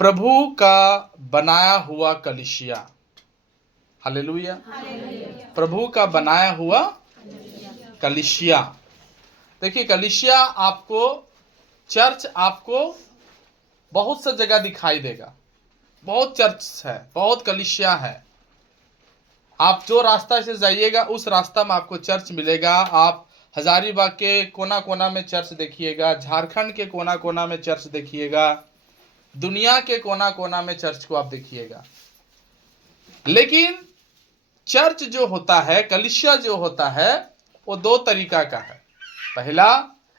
प्रभु का बनाया हुआ कलीसिया। हालेलुया। प्रभु का बनाया हुआ कलीसिया। देखिए, कलीसिया आपको, चर्च आपको बहुत सा जगह दिखाई देगा। बहुत चर्च है, बहुत कलीसिया है। आप जो रास्ता से जाइएगा उस रास्ता में आपको चर्च मिलेगा। आप हजारीबाग के कोना कोना में चर्च देखिएगा, झारखंड के कोना कोना में चर्च देखिएगा, दुनिया के कोना कोना में चर्च को आप देखिएगा। लेकिन चर्च जो होता है, कलीसिया जो होता है, वो दो तरीका का है। पहला,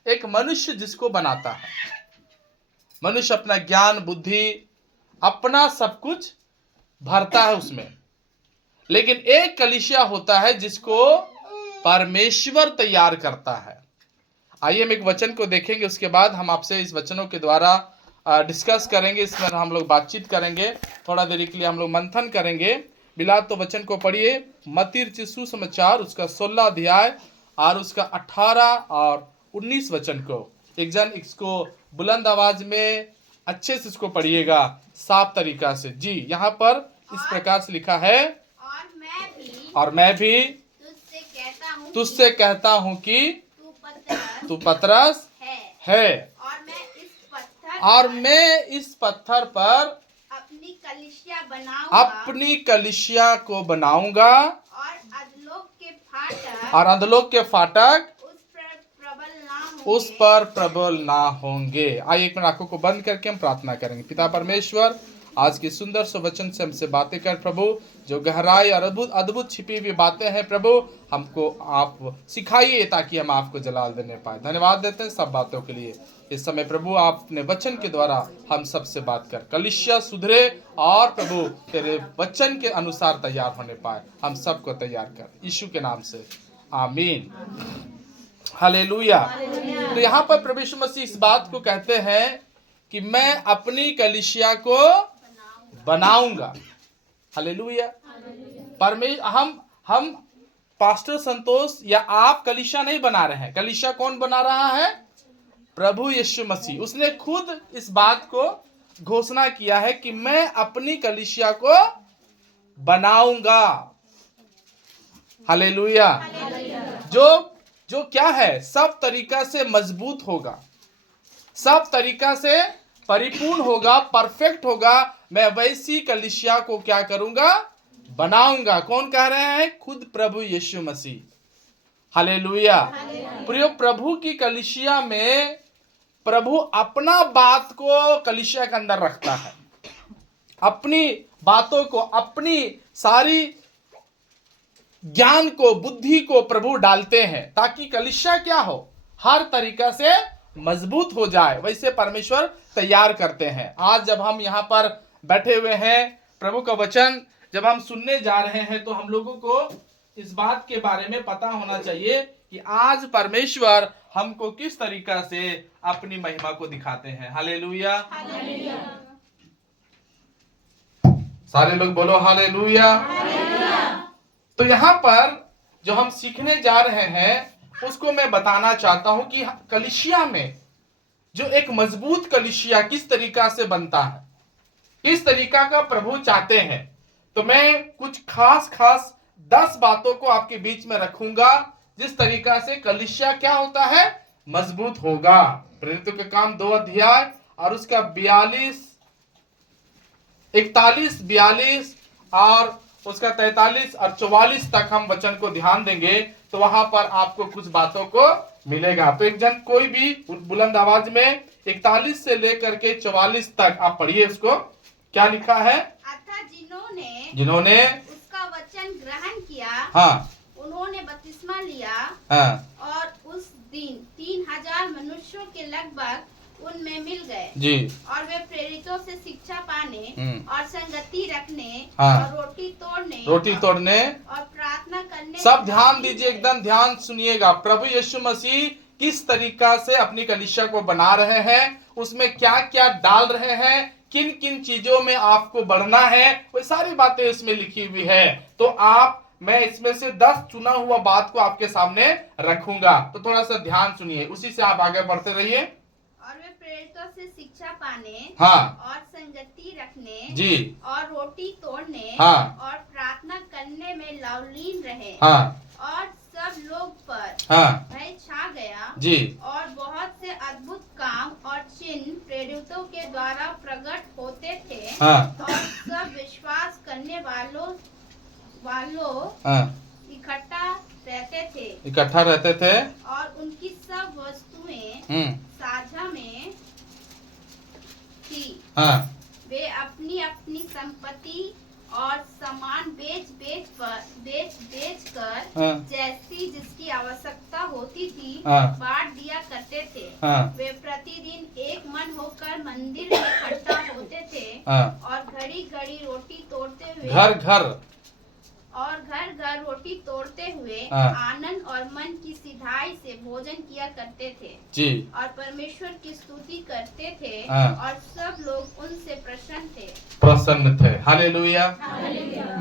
एक मनुष्य जिसको बनाता है। मनुष्य अपना ज्ञान, बुद्धि, अपना सब कुछ भरता है उसमें। लेकिन एक कलीसिया होता है जिसको परमेश्वर तैयार करता है। आइए हम एक वचन को देखेंगे, उसके बाद हम आपसे इस वचनों के द्वारा डिस्कस करेंगे। इसमें हम लोग बातचीत करेंगे, थोड़ा देरी के लिए हम लोग मंथन करेंगे। बिलात तो वचन को पढ़िए, मत्ती रचित सुसमाचार उसका 16 अध्याय और उसका 18 और 19 वचन को। एक जन इसको बुलंद आवाज में अच्छे से इसको पढ़िएगा, साफ तरीका से। जी, यहाँ पर इस प्रकार से लिखा है, और मैं भी तुझसे कहता हूँ कि तू पतरस है, और मैं इस पत्थर पर अपनी कलीसिया को बनाऊंगा, और अधोलोक के फाटक उस पर प्रबल ना होंगे। आइए एक मिनट आंखों को बंद करके हम प्रार्थना करेंगे। पिता परमेश्वर, आज की सुंदर से वचन से हमसे बातें कर प्रभु, जो गहराई और अद्भुत अद्भुत छिपी हुई बातें हैं प्रभु, हमको आप सिखाइए ताकि हम आपको जलाल देने पाए। धन्यवाद देते हैं सब बातों के लिए। इस समय प्रभु आप अपने वचन के द्वारा हम सबसे बात कर, कलीसिया सुधरे और प्रभु तेरे वचन के अनुसार तैयार होने पाए। हम सबको तैयार कर, यीशु के नाम से, आमीन। हालेलुया। तो यहाँ पर प्रभु यीशु मसीह इस बात को कहते हैं कि मैं अपनी कलीसिया को बनाऊंगा। हालेलुया। हम पास्टर संतोष या आप कलीसिया नहीं बना रहे हैं। कलीसिया कौन बना रहा है? प्रभु यीशु मसीह। उसने खुद इस बात को घोषणा किया है कि मैं अपनी कलीसिया को बनाऊंगा। हालेलुया। जो क्या है, सब तरीका से मजबूत होगा, सब तरीका से परिपूर्ण होगा, परफेक्ट होगा। मैं वैसी कलीसिया को क्या करूंगा? बनाऊंगा। कौन कह रहे हैं? खुद प्रभु यीशु मसीह। हालेलुया। प्रिय, प्रभु की कलीसिया में प्रभु अपना बात को कलीसिया के अंदर रखता है। अपनी बातों को, अपनी सारी ज्ञान को, बुद्धि को प्रभु डालते हैं ताकि कलीसिया क्या हो? हर तरीका से मजबूत हो जाए। वैसे परमेश्वर तैयार करते हैं। आज जब हम यहाँ पर बैठे हुए हैं, प्रभु का वचन जब हम सुनने जा रहे हैं, तो हम लोगों को इस बात के बारे में पता होना चाहिए कि आज परमेश्वर हमको किस तरीका से अपनी महिमा को दिखाते हैं। हालेलुया। सारे लोग बोलो हालेलुया। तो यहाँ पर जो हम सीखने जा रहे हैं उसको मैं बताना चाहता हूं कि कलीसिया में जो एक मजबूत कलीसिया किस तरीका से बनता है, किस तरीका का प्रभु चाहते हैं। तो मैं कुछ खास 10 बातों को आपके बीच में रखूंगा जिस तरीका से कलीसिया क्या होता है? मजबूत होगा। प्रेरितों के काम 2 अध्याय और उसका 41 और उसका 43 और 44 तक हम वचन को ध्यान देंगे, तो वहां पर आपको कुछ बातों को मिलेगा। तो एक जन कोई भी बुलंद आवाज में 41 से लेकर के 44 तक आप पढ़िए उसको। क्या लिखा है? अतः जिन्होंने उसका वचन ग्रहण किया, हाँ, उन्होंने बपतिस्मा लिया, हाँ, और उस दिन 3000 मनुष्यों के लगभग उनमें मिल गए जी। और वे प्रेरितों से शिक्षा पाने और संगति रखने, हाँ, और रोटी तोड़ने और प्रार्थना करने। सब ध्यान दीजिए, एकदम ध्यान सुनिएगा। प्रभु यीशु मसीह किस तरीका से अपनी कलीसिया को बना रहे हैं, उसमें क्या क्या डाल रहे हैं, किन किन चीजों में आपको बढ़ना है, वो सारी बातें इसमें लिखी हुई है। तो मैं इसमें से 10 चुना हुआ बात को आपके सामने रखूंगा, तो थोड़ा सा ध्यान सुनिए, उसी से आप आगे बढ़ते रहिए। और वे प्रेरितों से शिक्षा पाने हाँ और संगति रखने जी और रोटी तोड़ने हाँ और प्रार्थना करने में लवलीन रहे हाँ और सब लोग पर हाँ भय छा गया जी और बहुत से अद्भुत काम और चिन्ह प्रेरितों के द्वारा प्रकट होते थे हाँ और सब विश्वास करने वालों हाँ इकट्ठा रहते थे थे और उनकी सब वस्तुएं साझा में थी। हाँ वे अपनी अपनी संपत्ति और सामान बेच कर हाँ जैसी जिसकी आवश्यकता होती थी हाँ बांट दिया करते थे। हाँ वे प्रतिदिन एक मन होकर मंदिर में इकट्ठा होते थे हाँ और घड़ी घड़ी रोटी तोड़ते हुए घर रोटी तोड़ते हुए हाँ। आनंद और मन की सिधाई से भोजन किया करते थे जी और परमेश्वर की स्तुति करते थे हाँ। और सब लोग उनसे प्रसन्न थे। हालेलुया।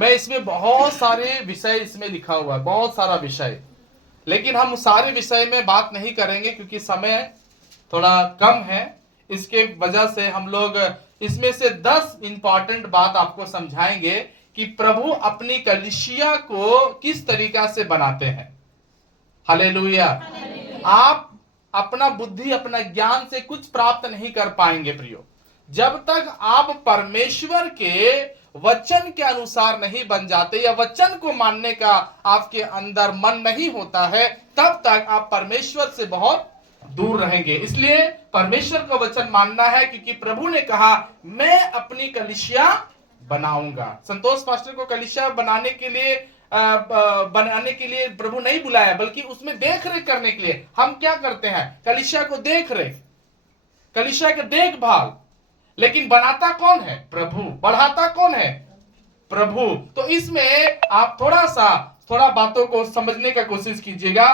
मैं इसमें बहुत सारे विषय इसमें लिखा हुआ है, बहुत सारा विषय, लेकिन हम सारे विषय में बात नहीं करेंगे क्योंकि समय थोड़ा कम है। इसके वजह से हम लोग इसमें से 10 इंपॉर्टेंट बात आपको समझाएंगे कि प्रभु अपनी कलीसिया को किस तरीका से बनाते हैं। हालेलुया। आप अपना बुद्धि अपना ज्ञान से कुछ प्राप्त नहीं कर पाएंगे प्रियो, जब तक आप परमेश्वर के वचन के अनुसार नहीं बन जाते या वचन को मानने का आपके अंदर मन नहीं होता है, तब तक आप परमेश्वर से बहुत दूर रहेंगे। इसलिए परमेश्वर का वचन मानना है, क्योंकि प्रभु ने कहा मैं अपनी कलीसिया बनाऊंगा। संतोष पास्टर को कलीसिया बनाने के लिए प्रभु नहीं बुलाया, बल्कि उसमें देख रेख करने के लिए। हम क्या करते हैं? कलीसिया को देख रेख, कलीसिया की देखभाल, लेकिन बनाता कौन है? प्रभु। बढ़ाता कौन है? प्रभु। तो इसमें आप थोड़ा बातों को समझने का कोशिश कीजिएगा।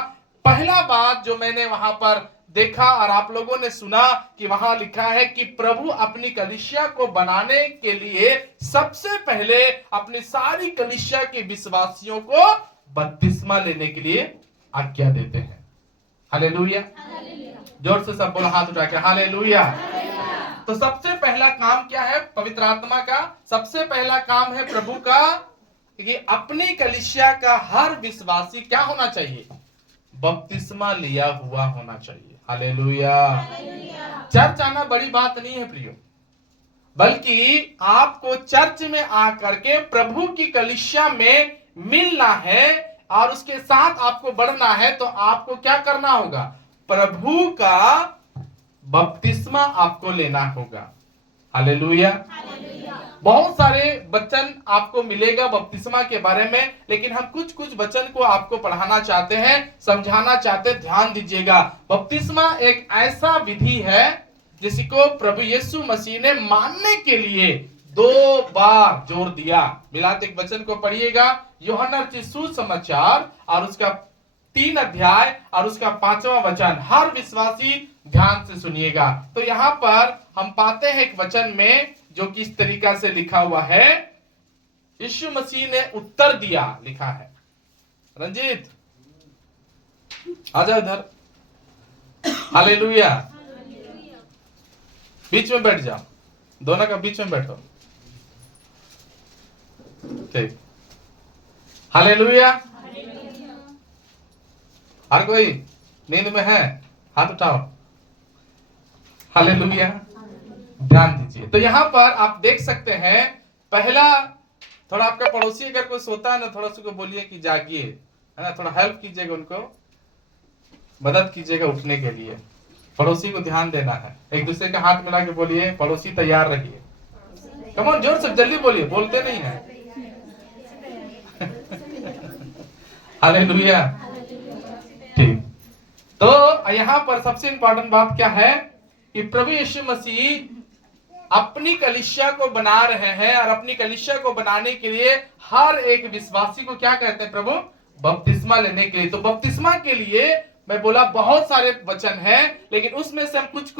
पहला बात जो मैंने वहां पर देखा और आप लोगों ने सुना कि वहां लिखा है कि प्रभु अपनी कलीसिया को बनाने के लिए सबसे पहले अपनी सारी कलीसिया के विश्वासियों को बपतिस्मा लेने के लिए आज्ञा देते हैं। हालेलुया। जोर से सब बोलो, हाथ उठा के हालेलुया। तो सबसे पहला काम क्या है पवित्र आत्मा का? सबसे पहला काम है प्रभु का कि अपनी कलीसिया का हर विश्वासी क्या होना चाहिए? बपतिस्मा लिया हुआ होना चाहिए। हालेलुया। चर्च आना बड़ी बात नहीं है प्रियो, बल्कि आपको चर्च में आकर के प्रभु की कलीसिया में मिलना है और उसके साथ आपको बढ़ना है। तो आपको क्या करना होगा? प्रभु का बपतिस्मा आपको लेना होगा। हालेलुया। बहुत सारे वचन आपको मिलेगा बपतिस्मा के बारे में, लेकिन हम कुछ वचन को आपको पढ़ाना चाहते हैं, समझाना चाहते हैं। ध्यान दीजिएगा। बपतिस्मा एक ऐसा विधि है जिसको प्रभु यीशु मसीह ने मानने के लिए 2 बार जोर दिया। मिलाते एक वचन को पढ़िएगा, यूहन्ना रचित सुसमाचार और उसका 3 अध्याय और उसका 5वां वचन। हर विश्वासी ध्यान से सुनिएगा। तो यहाँ पर हम पाते हैं एक वचन में जो किस तरीका से लिखा हुआ है। यीशु मसीह ने उत्तर दिया, लिखा है। रंजीत आ जाओ इधर। हालेलुया। बीच में बैठ जाओ, दोनों का बीच में बैठो। ठीक। हालेलुया। हर कोई नींद में है? हाथ उठाओ। हालेलुया। ध्यान दीजिए। तो यहां पर आप देख सकते हैं, पहला थोड़ा आपका पड़ोसी अगर कोई सोता है ना, थोड़ा सा बोलिए कि जागिए, है ना, थोड़ा हेल्प कीजिएगा, उनको मदद कीजिएगा उठने के लिए। पड़ोसी को ध्यान देना है। एक दूसरे का हाथ मिला के बोलिए, पड़ोसी तैयार रहिए। कम ऑन, जोर से जल्दी बोलिए, बोलते नहीं है। हालेलुया। ठीक। तो यहां पर सबसे इंपॉर्टेंट बात क्या है कि प्रभु यीशु मसीह अपनी कलीसिया को बना रहे हैं, और अपनी कलीसिया को बनाने के लिए हर एक विश्वासी को क्या कहते हैं प्रभु? बपतिस्मा लेने के लिए। तो बपतिस्मा के लिए मैं बोला बहुत सारे वचन हैं, लेकिन उसमें से हम कुछ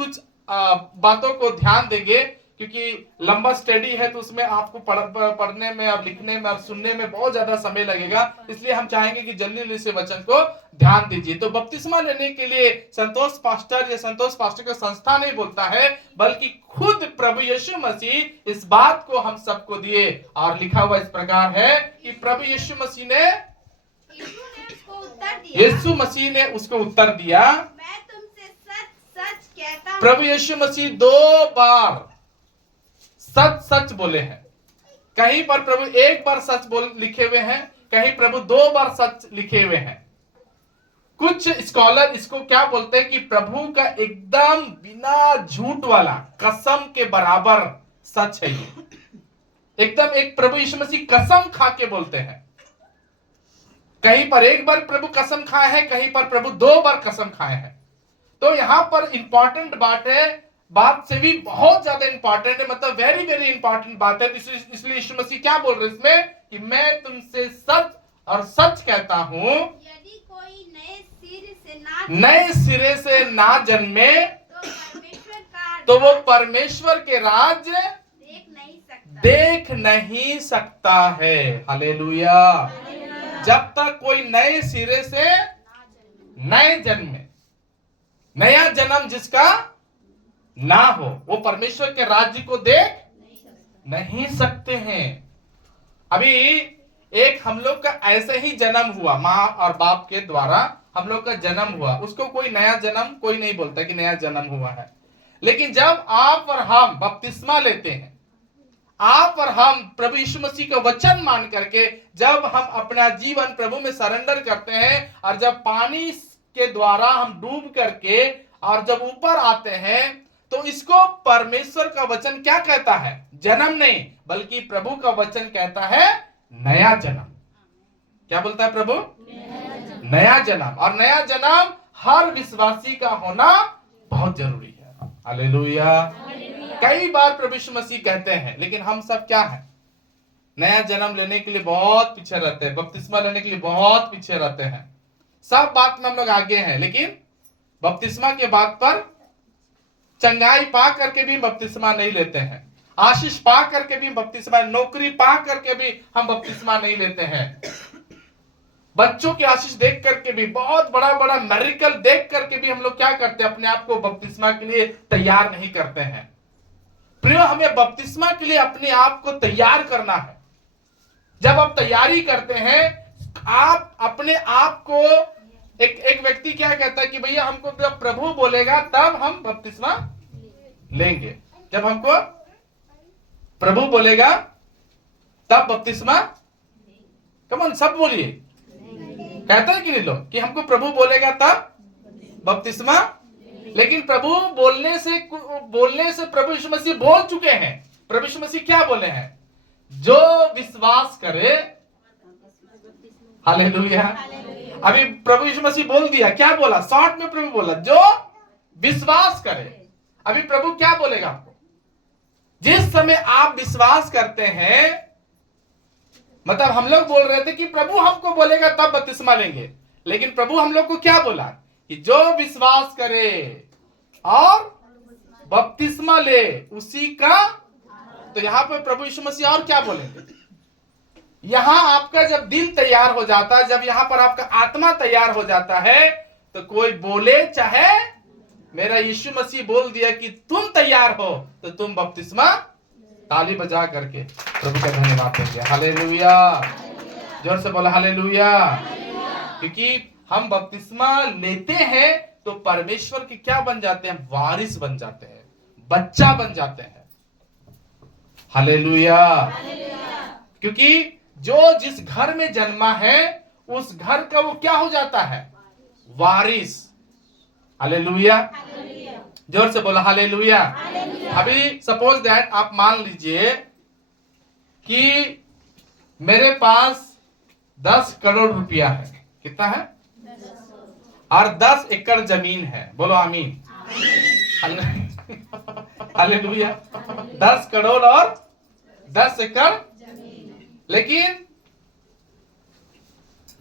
बातों को ध्यान देंगे क्योंकि लंबा स्टडी है तो उसमें आपको पढ़ने में और लिखने में और सुनने में बहुत ज्यादा समय लगेगा, इसलिए हम चाहेंगे कि जल्दी जल्दी से वचन को ध्यान दीजिए। तो बपतिस्मा लेने के लिए संतोष पास्टर का संस्था नहीं बोलता है, बल्कि खुद प्रभु यीशु मसीह इस बात को हम सबको दिए। और लिखा हुआ इस प्रकार है कि प्रभु यीशु मसीह ने यीशु मसीह ने उसको उत्तर दिया, मैं तुमसे सच सच कहता हूँ। प्रभु यीशु मसीह 2 बार सच सच बोले हैं। कहीं पर प्रभु 1 बार सच बोल लिखे हुए हैं, कहीं प्रभु 2 बार सच लिखे हुए हैं। कुछ स्कॉलर इसको क्या बोलते हैं कि प्रभु का एकदम बिना झूठ वाला कसम के बराबर सच है ये। एकदम एक प्रभु यीशु मसीह कसम खा के बोलते हैं। कहीं पर 1 बार प्रभु कसम खाए हैं, कहीं पर प्रभु 2 बार कसम खाए हैं। तो यहां पर इंपॉर्टेंट बात है, बात से भी बहुत ज्यादा इंपॉर्टेंट है, मतलब वेरी वेरी इंपॉर्टेंट बात है। इसलिए यीशु मसीह क्या बोल रहे हैं इसमें कि मैं तुमसे सच और सच कहता हूं, यदि कोई नए सिरे से ना जन्मे तो वो परमेश्वर के राज्य देख नहीं सकता है। हालेलुया। जब तक कोई नए सिरे से नए जन्मे, नया जन्म जिसका ना हो, वो परमेश्वर के राज्य को देख नहीं सकते हैं। अभी एक हम लोग का ऐसे ही जन्म हुआ, माँ और बाप के द्वारा हम लोग का जन्म हुआ, उसको कोई नया जन्म कोई नहीं बोलता कि नया जन्म हुआ है। लेकिन जब आप और हम बपतिस्मा लेते हैं, आप और हम प्रभु यीशु मसीह का वचन मान करके जब हम अपना जीवन प्रभु में सरेंडर करते हैं, और जब पानी के द्वारा हम डूब करके और जब ऊपर आते हैं, तो इसको परमेश्वर का वचन क्या कहता है? जन्म नहीं, बल्कि प्रभु का वचन कहता है नया जन्म। क्या बोलता है प्रभु? नया जन्म। और नया जन्म हर विश्वासी का होना बहुत जरूरी है। हालेलुया। कई बार प्रभु यीशु मसीह कहते हैं, लेकिन हम सब क्या है? नया जन्म लेने के लिए बहुत पीछे रहते हैं, बपतिस्मा लेने के लिए बहुत पीछे रहते हैं। सब बात में हम लोग आगे हैं, लेकिन बपतिस्मा के बात पर चंगाई पा करके भी बपतिस्मा नहीं लेते हैं, आशीष पा करके भी बपतिस्मा, नौकरी पा करके भी हम बपतिस्मा नहीं लेते हैं, बच्चों की आशीष देख करके भी, बहुत बड़ा बड़ा मिरेकल देख करके भी हम लोग क्या करते हैं? अपने आप को बपतिस्मा के लिए तैयार नहीं करते हैं। प्रिय, हमें बपतिस्मा के लिए अपने आप को तैयार करना है। जब आप तैयारी करते हैं, आप अपने आप को, एक व्यक्ति क्या कहता है कि भैया हमको जब प्रभु बोलेगा तब हम बपतिस्मा लेंगे। जब हमको प्रभु बोलेगा तब बपतिस्मा, कमन सब बोलिए, कहता है कि नहीं लोग कि हमको प्रभु बोलेगा तब बपतिस्मा। लेकिन प्रभु बोलने से प्रभु यीशु मसीह बोल चुके हैं। प्रभु यीशु मसीह क्या बोले हैं? जो विश्वास करे, हालेलुया। अभी प्रभु यीशु मसीह बोल दिया, क्या बोला? शॉर्ट में प्रभु बोला जो विश्वास करे। अभी प्रभु क्या बोलेगा आपको? जिस समय आप विश्वास करते हैं, मतलब हम लोग बोल रहे थे कि प्रभु हमको बोलेगा तब बपतिस्मा लेंगे, लेकिन प्रभु हम लोग को क्या बोला कि जो विश्वास करे और बपतिस्मा ले उसी का। तो यहां पर प्रभु यीशु मसीह और क्या बोलेंगे? यहां आपका जब दिल तैयार हो जाता है, जब यहां पर आपका आत्मा तैयार हो जाता है, तो कोई बोले चाहे, मेरा यीशु मसीह बोल दिया कि तुम तैयार हो, तो तुम बपतिस्मा ताली बजा करके प्रभु का धन्यवाद देंगे। हालेलुया। जोर से बोला हालेलुया। क्योंकि हम बपतिस्मा लेते हैं तो परमेश्वर के क्या बन जाते हैं? वारिस बन जाते हैं, बच्चा बन जाते हैं। हालेलुया। क्योंकि जो जिस घर में जन्मा है उस घर का वो क्या हो जाता है? वारिस। हालेलुया। जोर से बोला हालेलुया। अभी सपोज दैट आप मान लीजिए कि मेरे पास 10 करोड़ रुपया है। कितना है? और 10 एकड़ जमीन है। बोलो आमीन। हालेलुया। 10 करोड़ और 10 एकड़। लेकिन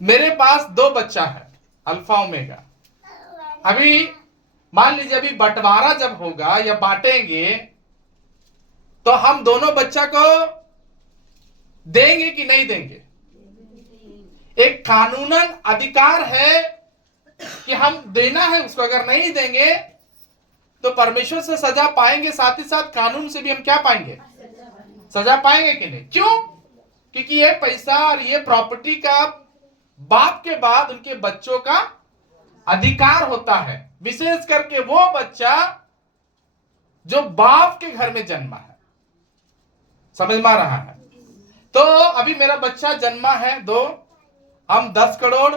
मेरे पास 2 बच्चा है, अल्फा ओमेगा। अभी मान लीजिए, अभी बंटवारा जब होगा या बांटेंगे, तो हम दोनों बच्चा को देंगे कि नहीं देंगे? एक कानूनन अधिकार है कि हम देना है उसको। अगर नहीं देंगे तो परमेश्वर से सजा पाएंगे, साथ ही साथ कानून से भी हम क्या पाएंगे? सजा पाएंगे कि नहीं? क्यों? क्योंकि ये पैसा और ये प्रॉपर्टी का बाप के बाद उनके बच्चों का अधिकार होता है, विशेष करके वो बच्चा जो बाप के घर में जन्मा है। समझ में आ रहा है? तो अभी मेरा बच्चा जन्मा है, हम 10 करोड़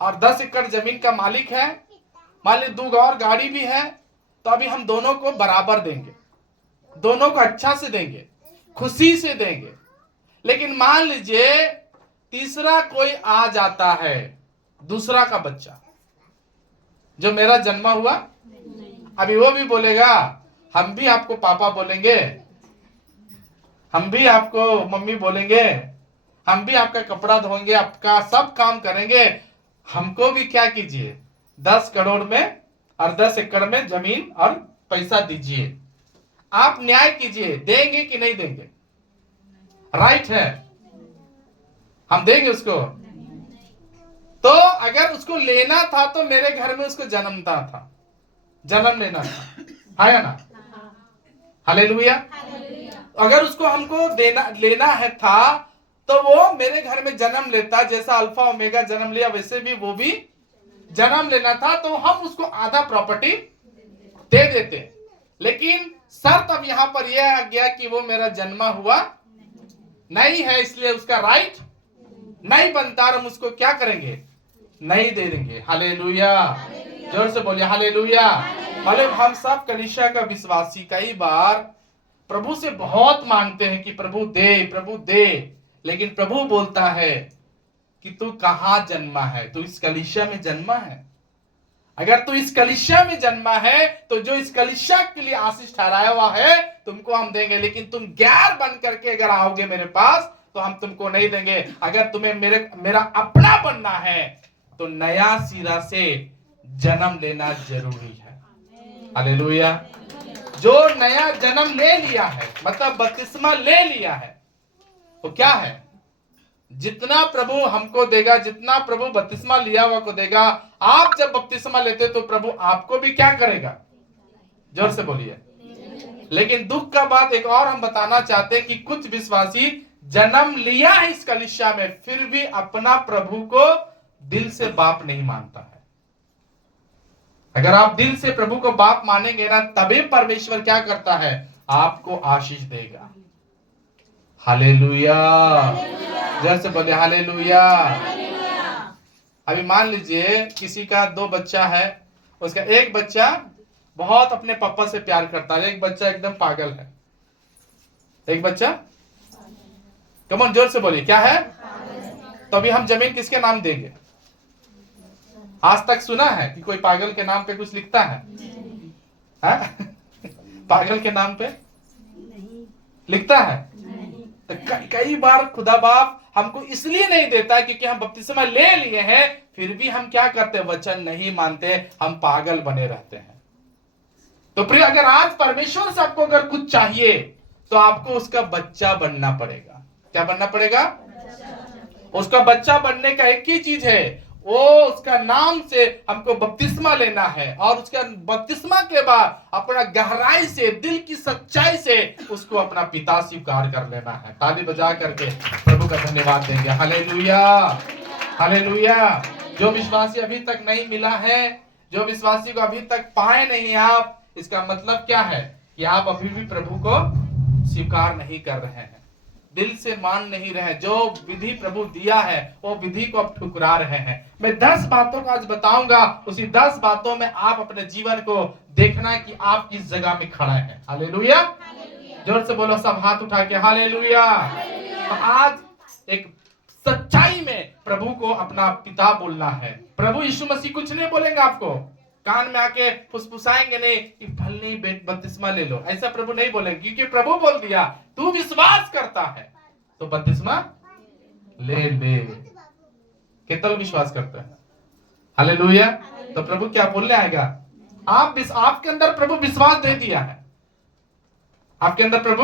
और 10 एकड़ जमीन का मालिक है, मान ली 2 और गाड़ी भी है, तो अभी हम दोनों को बराबर देंगे, दोनों को अच्छा से देंगे, खुशी से देंगे। लेकिन मान लीजिए तीसरा कोई आ जाता है, दूसरा का बच्चा जो मेरा जन्मा हुआ, अभी वो भी बोलेगा, हम भी आपको पापा बोलेंगे, हम भी आपको मम्मी बोलेंगे, हम भी आपका कपड़ा धोएंगे, आपका सब काम करेंगे, हमको भी क्या कीजिए, 10 करोड़ में और 10 एकड़ में जमीन और पैसा दीजिए। आप न्याय कीजिए, देंगे कि नहीं देंगे? राइट है, हम देंगे उसको। तो अगर उसको लेना था तो मेरे घर में उसको जन्म लेना था, है ना? हालेलुया। अगर उसको हमको लेना है था तो वो मेरे घर में जन्म लेता, जैसा अल्फा ओमेगा जन्म लिया वैसे भी वो भी जन्म लेना था, तो हम उसको आधा प्रॉपर्टी दे देते। लेकिन शर्त अब यहां पर यह आ गया कि वो मेरा जन्मा हुआ नहीं है, इसलिए उसका राइट नहीं बनता, हम उसको क्या करेंगे? नहीं दे देंगे। हालेलुया, जोर से बोलिए हालेलुया। मतलब हम सब कलीसिया का विश्वासी कई बार प्रभु से बहुत मांगते हैं कि प्रभु दे, लेकिन प्रभु बोलता है कि तू कहां जन्मा है? तू इस कलीसिया में जन्मा है। अगर तू इस कलीसिया में जन्मा है तो जो इस कलीसिया के लिए आशीष ठहराया हुआ है तुमको हम देंगे। लेकिन तुम गैर बन करके अगर आओगे मेरे पास तो हम तुमको नहीं देंगे। अगर तुम्हें मेरा अपना बनना है तो नया सिरा से जन्म लेना जरूरी है। हालेलुया। जो नया जन्म ले लिया है, मतलब बपतिस्मा ले लिया है, तो क्या है? जितना प्रभु हमको देगा, जितना प्रभु बपतिस्मा लिया हुआ को देगा, आप जब बपतिस्मा लेते तो प्रभु आपको भी क्या करेगा? जोर से बोलिए। लेकिन दुख का बात एक और हम बताना चाहते हैं कि कुछ विश्वासी जन्म लिया है इस कलीसिया में, फिर भी अपना प्रभु को दिल से बाप नहीं मानता है। अगर आप दिल से प्रभु को बाप मानेंगे ना, तभी परमेश्वर क्या करता है? आपको आशीष देगा। हालेलुया, जैसे बोले हालेलुया। अभी मान लीजिए किसी का 2 बच्चा है, उसका एक बच्चा बहुत अपने पापा से प्यार करता है, एक बच्चा एकदम पागल है। एक बच्चा, कमन जोर से बोलिए, क्या है? तो अभी हम जमीन किसके नाम देंगे? आज तक सुना है कि कोई पागल के नाम पे कुछ लिखता है? पागल के नाम पे लिखता है? तो कई बार खुदा बाप हमको इसलिए नहीं देता है क्योंकि हम बपतिस्मा ले लिए हैं, फिर भी हम क्या करते? वचन नहीं मानते, हम पागल बने रहते हैं। तो प्रिय, अगर आज परमेश्वर से आपको अगर कुछ चाहिए तो आपको उसका बच्चा बनना पड़ेगा। क्या बनना पड़ेगा? उसका बच्चा बनने का एक ही चीज है, वो उसका नाम से हमको बपतिस्मा लेना है, और उसका बपतिस्मा के बाद अपना गहराई से, दिल की सच्चाई से उसको अपना पिता स्वीकार कर लेना है। ताली बजा करके प्रभु का धन्यवाद देंगे। Hallelujah, hallelujah. जो विश्वासी अभी तक नहीं मिला है, जो विश्वासी को अभी तक पाए नहीं आप, इसका मतलब क्या है? कि आप अभी भी प्रभु को स्वीकार नहीं कर रहे हैं, दिल से मान नहीं रहे। जो विधि प्रभु दिया है वो विधि को आप ठुकरा रहे हैं। मैं 10 बातों को आज बताऊंगा, उसी 10 बातों में आप अपने जीवन को देखना कि आप किस जगह में खड़े हैं। हालेलुया, जोर से बोलो सब हाथ उठा के हालेलुया। तो आज एक सच्चाई में प्रभु को अपना पिता बोलना है। प्रभु यीशु मसीह कुछ नहीं बोलेंगे आपको, कान में आके फुसफुसाएंगे नहीं कि फलनी बपतिस्मा ले लो, ऐसा प्रभु नहीं बोलेंगे, क्योंकि प्रभु बोल दिया तू विश्वास करता है तो बपतिस्मा ले ले। कितना विश्वास करता है? हालेलुया। तो प्रभु क्या बोलने आएगा? आपके अंदर प्रभु विश्वास दे दिया है, आपके अंदर प्रभु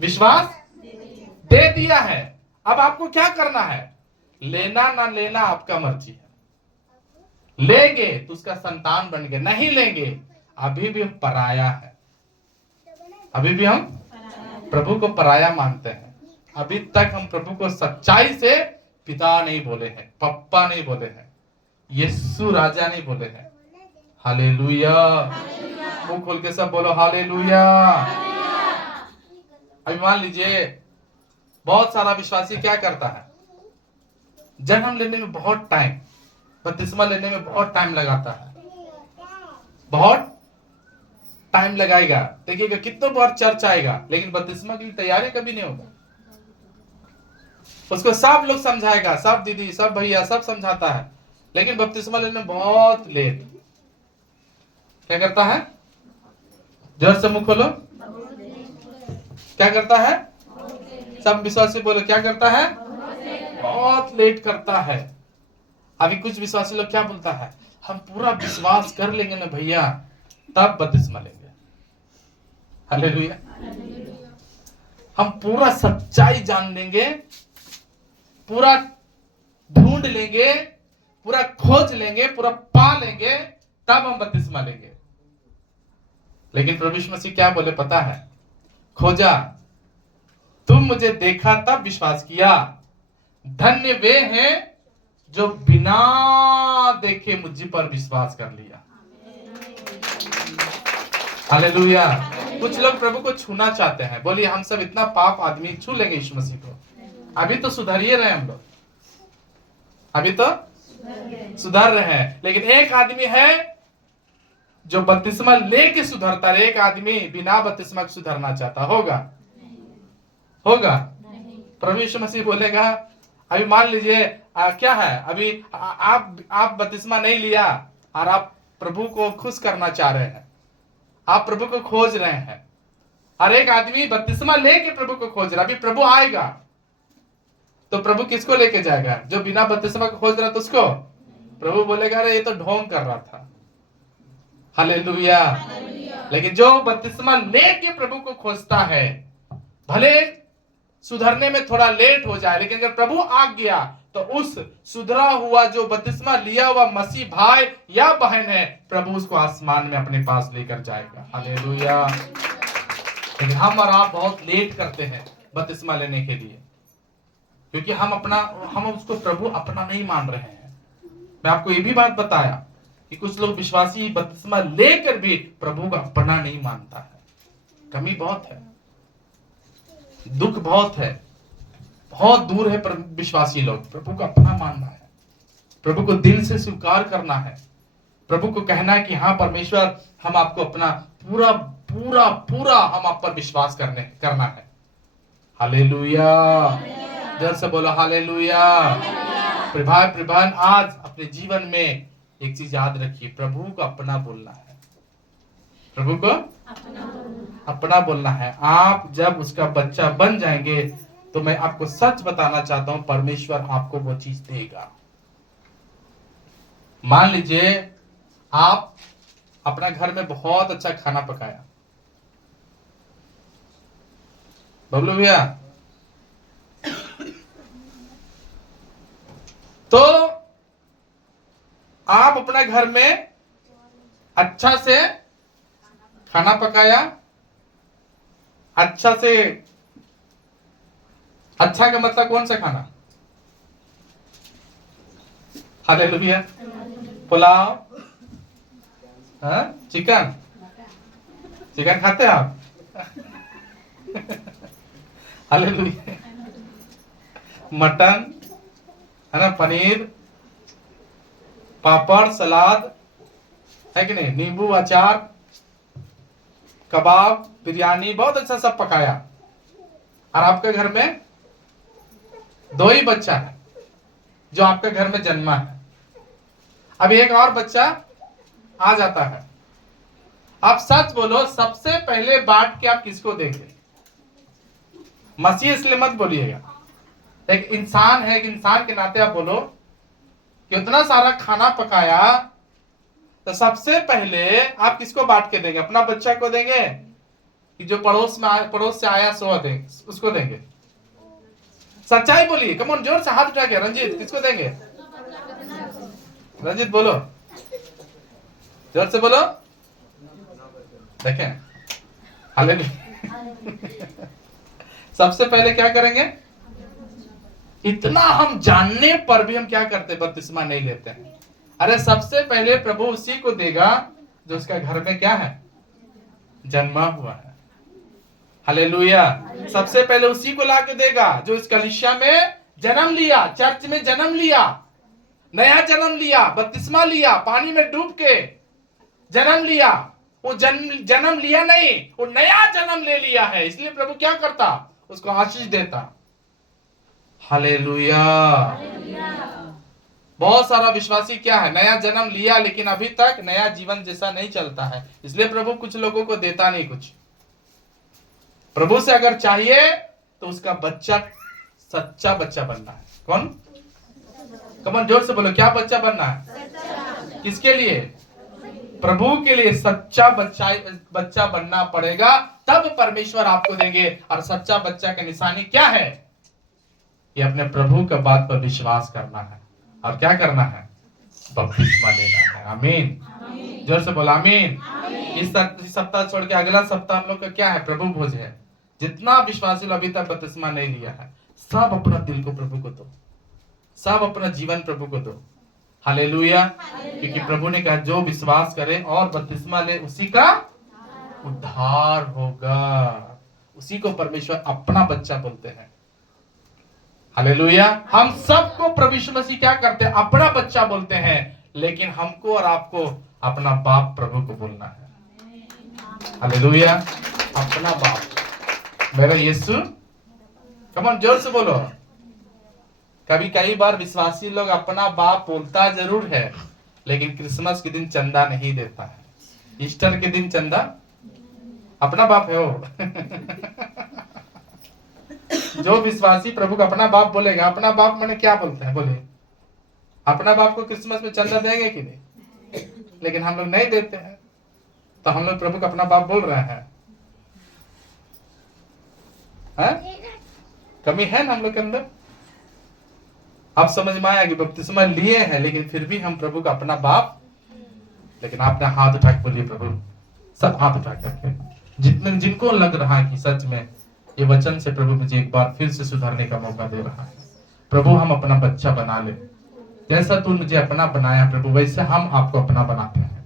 विश्वास दे दिया है। अब आपको क्या करना है? लेना ना लेना आपका मर्जी है। लेंगे तो उसका संतान बन गए, नहीं लेंगे अभी भी हम पराया है, अभी भी हम प्रभु को पराया मानते हैं। अभी तक हम प्रभु को सच्चाई से पिता नहीं बोले हैं, पप्पा नहीं बोले हैं, यीशु राजा नहीं बोले हैं। हालेलुया, मुंह खोल के सब बोलो हालेलुया। अभी मान लीजिए बहुत सारा विश्वासी क्या करता है, जन्म लेने में बहुत टाइम, बपतिस्मा लेने में बहुत टाइम लगाता है, बहुत टाइम लगाएगा। देखिएगा कितना बार चर्च आएगा, लेकिन बपतिस्मा के लिए तैयारी कभी नहीं होगा। उसको सब लोग समझाएगा, सब दीदी, सब भैया, सब समझाता है, लेकिन बपतिस्मा लेने में बहुत लेट। क्या करता है? जोर से मुंह खोलो। क्या करता है? सब विश्वासी बोलो, क्या करता है? बहुत लेट करता है। अभी कुछ विश्वासी लोग क्या बोलता है, हम पूरा विश्वास कर लेंगे ना भैया तब बपतिस्मा लेंगे। हालेलुया। हम पूरा सच्चाई जान लेंगे, पूरा ढूंढ लेंगे, पूरा खोज लेंगे, पूरा पा लेंगे, तब हम बपतिस्मा लेंगे। लेकिन प्रभु यीशु मसीह क्या बोले पता है? खोजा, तुम मुझे देखा तब विश्वास किया। धन्य वे हैं जो बिना देखे मुझ पर विश्वास कर लिया। हालेलुया। कुछ लोग प्रभु को छूना चाहते हैं। बोलिए हम सब इतना पाप आदमी छू लेंगे यीशु मसीह को? अभी तो सुधरिए रहे हम लोग, अभी तो सुधर रहे हैं। लेकिन एक आदमी है जो बपतिस्मा लेके सुधरता है, एक आदमी बिना बपतिस्मा के सुधरना चाहता। होगा? होगा? प्रभु यीशु मसीह बोलेगा, अभी मान लीजिए क्या है, अभी आप बपतिस्मा नहीं लिया और आप प्रभु को खुश करना चाह रहे हैं, आप प्रभु को खोज रहे हैं, और एक आदमी बपतिस्मा लेके प्रभु को खोज रहा है। अभी प्रभु आएगा तो प्रभु किसको लेके जाएगा? जो बिना बपतिस्मा को खोज रहा था उसको। प्रभु बोलेगा अरे ये तो ढोंग कर रहा था। हालेलुया। लेकिन जो बपतिस्मा लेके प्रभु को खोजता है, भले सुधरने में थोड़ा लेट हो जाए, लेकिन अगर प्रभु आ गया तो उस सुधरा हुआ जो बपतिस्मा लिया हुआ मसीह भाई या बहन है, प्रभु उसको आसमान में अपने पास लेकर जाएगा। हालेलुया। लेकिन हम और आप बहुत लेट करते हैं बपतिस्मा लेने के लिए, क्योंकि हम उसको प्रभु अपना नहीं मान रहे हैं। मैं आपको ये भी बात बताया कि कुछ लोग विश्वासी बपतिस्मा लेकर भी प्रभु का अपना नहीं मानता है। कमी बहुत है, दुख बहुत है, बहुत दूर है विश्वासी लोग। प्रभु का अपना मानना है, प्रभु को दिल से स्वीकार करना है, प्रभु को कहना है कि हाँ परमेश्वर हम आपको अपना पूरा पूरा पूरा हम आप पर विश्वास करना है। हालेलुया। जल्द से बोलो हालेलुया। प्रभान आज अपने जीवन में एक चीज याद रखिए, प्रभु को अपना बोलना है, प्रभु को अपना बोलना है। आप जब उसका बच्चा बन जाएंगे तो मैं आपको सच बताना चाहता हूं, परमेश्वर आपको वो चीज देगा। मान लीजिए आप अपना घर में बहुत अच्छा खाना पकाया, बबलू भैया, तो आप अपने घर में अच्छा से खाना पकाया, अच्छा से, अच्छा का मतलब कौन सा खाना? हालेलुया। पुलाव, चिकन चिकन खाते हैं आप? हालेलुया। मटन है ना, पनीर, पापड़, सलाद है कि नहीं, नींबू, अचार, कबाब, बिरयानी, बहुत अच्छा सब पकाया। और आपके घर में 2 ही बच्चा है जो आपके घर में जन्मा है। अब एक और बच्चा आ जाता है। आप सच बोलो, सबसे पहले बांट के आप किसको देंगे? मसीह इसलिए मत बोलिएगा, एक इंसान है, एक इंसान के नाते आप बोलो कि इतना सारा खाना पकाया तो सबसे पहले आप किसको बांट के देंगे? अपना बच्चा को देंगे कि जो पड़ोस से आया सो देंगे, उसको देंगे? सच्चाई बोलिए, कम ऑन, जोर से हाथ उठा के। रंजीत, किसको देंगे? रंजीत बोलो, जोर से बोलो। देखें, हालेलुया। सबसे पहले क्या करेंगे? इतना हम जानने पर भी हम क्या करते? बपतिस्मा नहीं लेते हैं। अरे सबसे पहले प्रभु उसी को देगा जो उसका घर में क्या है? जन्मा हुआ है। हालेलुया। सबसे पहले उसी को लाके देगा जो इस कलीसिया में जन्म लिया, चर्च में जन्म लिया, नया जन्म लिया, बपतिस्मा लिया, पानी में डूब के जन्म लिया। वो जन्म लिया नहीं, वो नया जन्म ले लिया है। इसलिए प्रभु क्या करता? उसको आशीष देता। हालेलुया। बहुत सारा विश्वासी क्या है? नया जन्म लिया लेकिन अभी तक नया जीवन जैसा नहीं चलता है। इसलिए प्रभु कुछ लोगों को देता नहीं कुछ। प्रभु से अगर चाहिए तो उसका बच्चा, सच्चा बच्चा बनना है। कौन? कमन, जोर से बोलो, क्या बच्चा बनना है? किसके लिए? प्रभु के लिए सच्चा बच्चा बनना पड़ेगा, तब परमेश्वर आपको देंगे। और सच्चा बच्चा का निशानी क्या है? ये अपने प्रभु का बात पर विश्वास करना है और क्या करना है? बपतिस्मा लेना है। आमीन। जोर से बोला आमीन। इस सप्ताह छोड़ के अगला सप्ताह हम लोग का क्या है? प्रभु भोज है। जितना विश्वासी अभी तक बपतिस्मा नहीं लिया है, सब अपना दिल को प्रभु को दो, सब अपना जीवन प्रभु को दो। हालेलुया। क्योंकि प्रभु ने कहा जो विश्वास करे और बपतिस्मा ले उसी का उद्धार होगा। उसी को परमेश्वर अपना बच्चा बोलते हैं। हालेलुया। हम सबको प्रभु यीशु मसीह क्या करते हैं? अपना बच्चा बोलते हैं। लेकिन हमको और आपको अपना बाप प्रभु को बोलना है। हालेलुया। अपना बाप, मेरा यीशु। कम ऑन, जोर से बोलो। कई बार विश्वासी लोग अपना बाप बोलता जरूर है, लेकिन क्रिसमस के दिन चंदा नहीं देता है, ईस्टर के दिन चंदा। अपना बाप है वो। जो विश्वासी प्रभु का अपना बाप बोलेगा, अपना बाप मैंने क्या बोलते हैं? बोले, अपना बाप को क्रिसमस में चंदा देंगे कि नहीं? लेकिन हम लोग नहीं देते हैं, तो हम लोग प्रभु का अपना बाप बोल रहे हैं। कमी है ना हम लोग के अंदर। आप समझ में आया कि बपतिस्मा लिए हैं लेकिन फिर भी हम प्रभु का अपना बाप। लेकिन आपने हाथ उठा के बोलिए प्रभु, सब हाथ उठा करके, जिनको लग रहा है कि सच में ये वचन से प्रभु मुझे एक बार फिर से सुधारने का मौका दे रहा है। प्रभु हम अपना बच्चा बना ले, जैसा तू मुझे अपना बनाया प्रभु, वैसे हम आपको अपना बनाते हैं।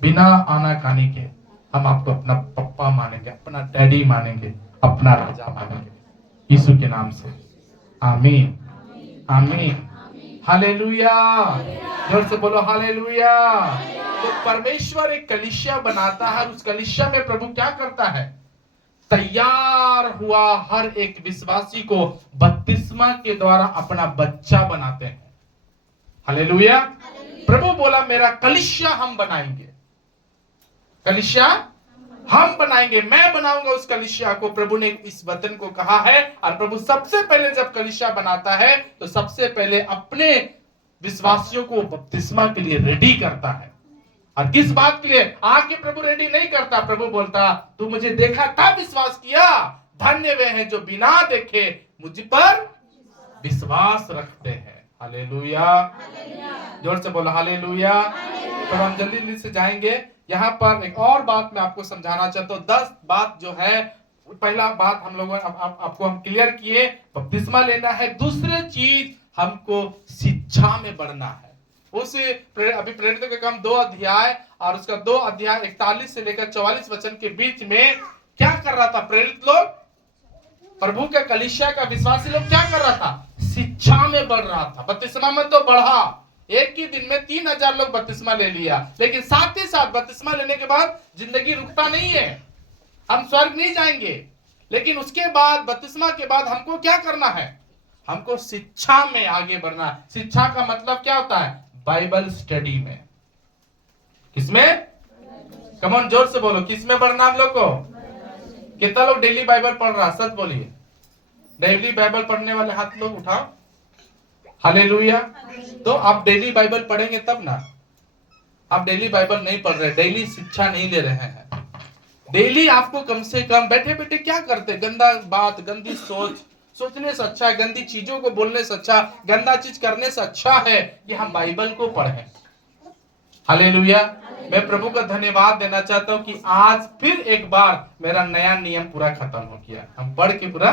बिना आना कानी के हम आपको अपना पप्पा मानेंगे, अपना डैडी मानेंगे, अपना राजा मानेंगे, यीशु के नाम से। आमीन, आमीन, हालेलुया। जोर से बोलो हालेलुया। तो परमेश्वर एक कलीसिया बनाता है, उस कलीसिया में प्रभु क्या करता है? तैयार हुआ हर एक विश्वासी को बपतिस्मा के द्वारा अपना बच्चा बनाते हैं। हालेलुया। प्रभु बोला मेरा कलीसिया हम बनाएंगे, कलीसिया हम बनाएंगे, मैं बनाऊंगा उस कलीसिया को। प्रभु ने इस वचन को कहा है। और प्रभु सबसे पहले जब कलीसिया बनाता है तो सबसे पहले अपने विश्वासियों को बपतिस्मा के लिए रेडी करता है। और किस बात के लिए? आके प्रभु रेडी नहीं करता। प्रभु बोलता तू मुझे देखा तब विश्वास किया, धन्य वे हैं जो बिना देखे मुझ पर विश्वास रखते हैं। हालेलुया। जोर से बोलो हालेलुया। तो हम जल्दी से जाएंगे। यहाँ पर एक और बात मैं आपको समझाना चाहता हूँ। 10 बात जो है, पहला बात हम लोगों आपको हम क्लियर किए, बपतिस्मा लेना है। दूसरी चीज हमको शिक्षा में बढ़ना है। उस अभी प्रेरितों के काम 2 अध्याय और उसका 2 अध्याय 41 से लेकर 44 वचन के बीच में क्या कर रहा था प्रेरित लोग? प्रभु के कलीसिया का विश्वासी लोग क्या कर रहा था? शिक्षा में बढ़ रहा था। बपतिस्मा में तो बढ़ा, एक ही दिन में 3000 लोग बपतिस्मा ले लिया। लेकिन साथ ही साथ बपतिस्मा लेने के बाद जिंदगी रुकता नहीं है, हम स्वर्ग नहीं जाएंगे। लेकिन उसके बाद बपतिस्मा के बाद हमको क्या करना है? हमको शिक्षा में आगे बढ़ना है। शिक्षा का मतलब क्या होता है? बाइबल स्टडी में। किसमें? कम ऑन, जोर से बोलो, किसमें बढ़ना हम लोग को? कितना लोग डेली बाइबल पढ़ रहा? सच बोलिए, डेली बाइबल पढ़ने वाले हाथ लोग उठाओ। हालेलुया। तो आप डेली बाइबल पढ़ेंगे तब ना। आप डेली बाइबल नहीं पढ़ रहे, डेली शिक्षा नहीं ले रहे हैं, डेली आपको कम से कम बैठे बैठे क्या करते, गंदा बात, गंदी सोचने से अच्छा है, गंदी चीजों को बोलने से अच्छा, गंदा चीज करने से अच्छा है कि हम बाइबल को पढ़ें। हालेलुया। मैं प्रभु का धन्यवाद देना चाहता हूं कि आज फिर एक बार मेरा नया नियम पूरा खत्म हो गया, हम पढ़ के पूरा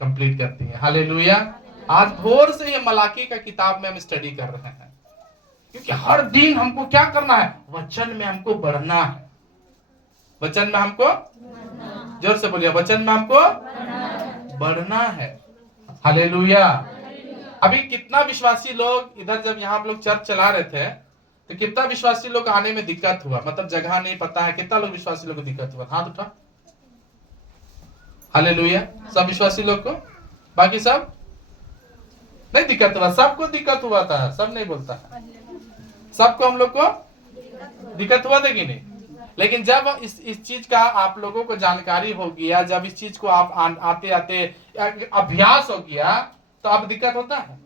कंप्लीट करते हैं। हालेलुया। आज भोर से ये मलाकी का किताब में हम स्टडी कर रहे हैं, क्योंकि हर दिन हमको क्या करना है, वचन में हमको बढ़ना है। वचन में हमको, जोर से बोलिए, वचन में हमको बढ़ना है। हालेलुया। अभी कितना विश्वासी लोग इधर, जब यहाँ हम लोग चर्च चला रहे थे तो कितना विश्वासी लोग आने में दिक्कत हुआ, मतलब जगह नहीं पता है, कितना लोग विश्वासी लोग को दिक्कत हुआ, हाथ उठा। हालेलुया। सब विश्वासी लोग को, बाकी सब नहीं दिक्कत हुआ, सबको दिक्कत हुआ था, सब नहीं बोलता है, सबको हम लोग को दिक्कत हुआ था कि नहीं। लेकिन जब इस चीज का आप लोगों को जानकारी हो गया, जब इस चीज को आप आते आते अभ्यास हो गया, तो अब दिक्कत होता है।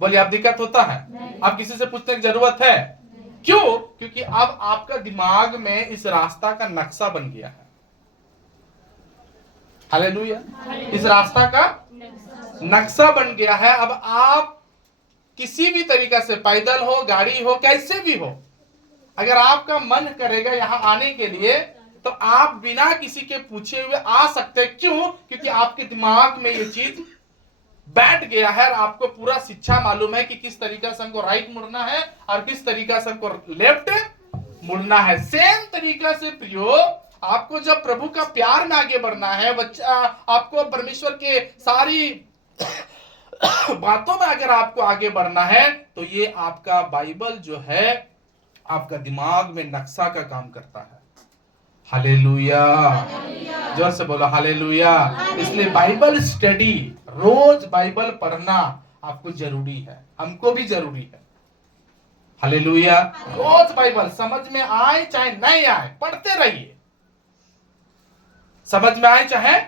बोलिए, अब दिक्कत होता है। अब किसी से पूछने की जरूरत है, क्यों? क्योंकि अब आपका दिमाग में इस रास्ता का नक्शा बन गया है। हालेलुया। इस रास्ता का नक्शा बन गया है। अब आप किसी भी तरीका से, पैदल हो, गाड़ी हो, कैसे भी हो, अगर आपका मन करेगा यहाँ आने के लिए, तो आप बिना किसी के पूछे हुए आ सकते हैं। क्यों? क्योंकि आपके दिमाग में ये चीज बैठ गया है और आपको पूरा शिक्षा मालूम है कि किस तरीका से हमको राइट मुड़ना है और किस तरीका से हमको लेफ्ट मुड़ना है। सेम तरीका से प्रियो, आपको जब प्रभु का प्यार में आगे बढ़ना है, आपको परमेश्वर के सारी बातों में अगर आपको आगे बढ़ना है, तो ये आपका बाइबल जो है आपका दिमाग में नक्शा का काम करता है। हालेलुया। जोर से बोलो हालेलुया। इसलिए बाइबल स्टडी, रोज बाइबल पढ़ना आपको जरूरी है, हमको भी जरूरी है। हालेलुया। रोज बाइबल समझ में आए चाहे नहीं आए, पढ़ते रहिए। समझ में आए चाहे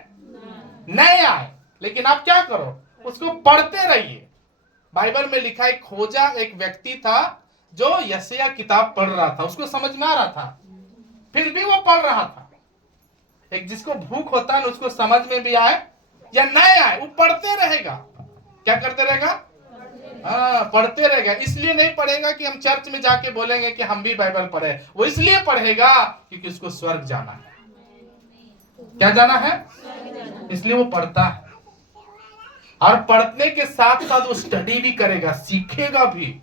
नहीं आए, लेकिन आप क्या करो, उसको पढ़ते रहिए। बाइबल में लिखा है, खोजा एक व्यक्ति था जो यशायाह किताब पढ़ रहा था, उसको समझ में आ रहा था, फिर भी वो पढ़ रहा था। एक जिसको भूख होता है, उसको समझ में भी आए या नहीं आए, वो पढ़ते रहेगा। क्या करते रहेगा? पढ़ते रहेगा। इसलिए नहीं पढ़ेगा कि हम चर्च में जाके बोलेंगे कि हम भी बाइबल पढ़े, वो इसलिए पढ़ेगा क्योंकि उसको स्वर्ग जाना है। क्या जाना है? इसलिए वो पढ़ता है, और पढ़ने के साथ साथ वो स्टडी भी करेगा, सीखेगा भी।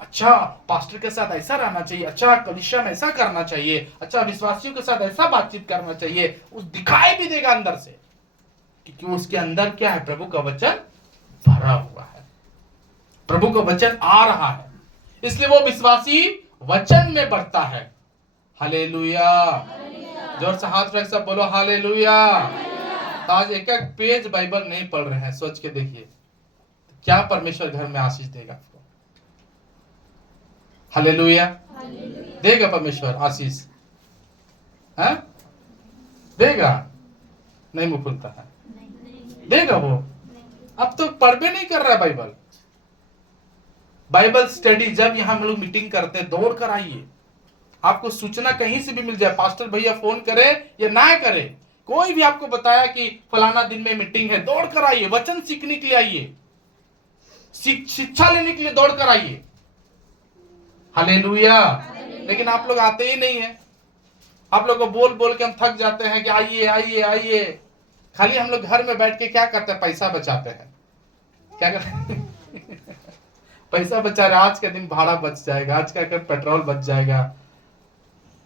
अच्छा, पास्टर के साथ ऐसा रहना चाहिए, अच्छा कलीसिया में ऐसा करना चाहिए, अच्छा विश्वासियों के साथ ऐसा बातचीत करना चाहिए। उस दिखाई भी देगा अंदर से, क्योंकि उसके अंदर क्या है, प्रभु का वचन भरा हुआ है, प्रभु का वचन आ रहा है। इसलिए वो विश्वासी वचन में बढ़ता है। हालेलुया। जोर से हाथ रख सब बोलो हालेलुया। तो आज एक एक पेज बाइबल नहीं पढ़ रहे हैं, सोच के देखिए क्या परमेश्वर घर में आशीष देगा आपको। हालेलुया। देगा परमेश्वर आशीष, है? देगा? नहीं मुंह खुलता है, देगा वो। अब तो पढ़ भी नहीं कर रहा बाइबल। बाइबल स्टडी जब यहां हम लोग मीटिंग करते हैं, दौड़ कर आइए। आपको सूचना कहीं से भी मिल जाए, पास्टर भैया फोन करे या ना करे, कोई भी आपको बताया कि फलाना दिन में मीटिंग है, दौड़ कर आइए। वचन सीखने के लिए आइए, शिक्षा लेने के लिए दौड़ कर आइए। हालेलुया। लेकिन आप लोग आते ही नहीं है। आप लोग को बोल बोल के हम थक जाते हैं कि आइए आइए आइए। खाली हम लोग घर में बैठ के क्या करते हैं, पैसा बचाते हैं। क्या करते हैं? पैसा बचा रहे, आज का दिन भाड़ा बच जाएगा, आज का पेट्रोल बच जाएगा।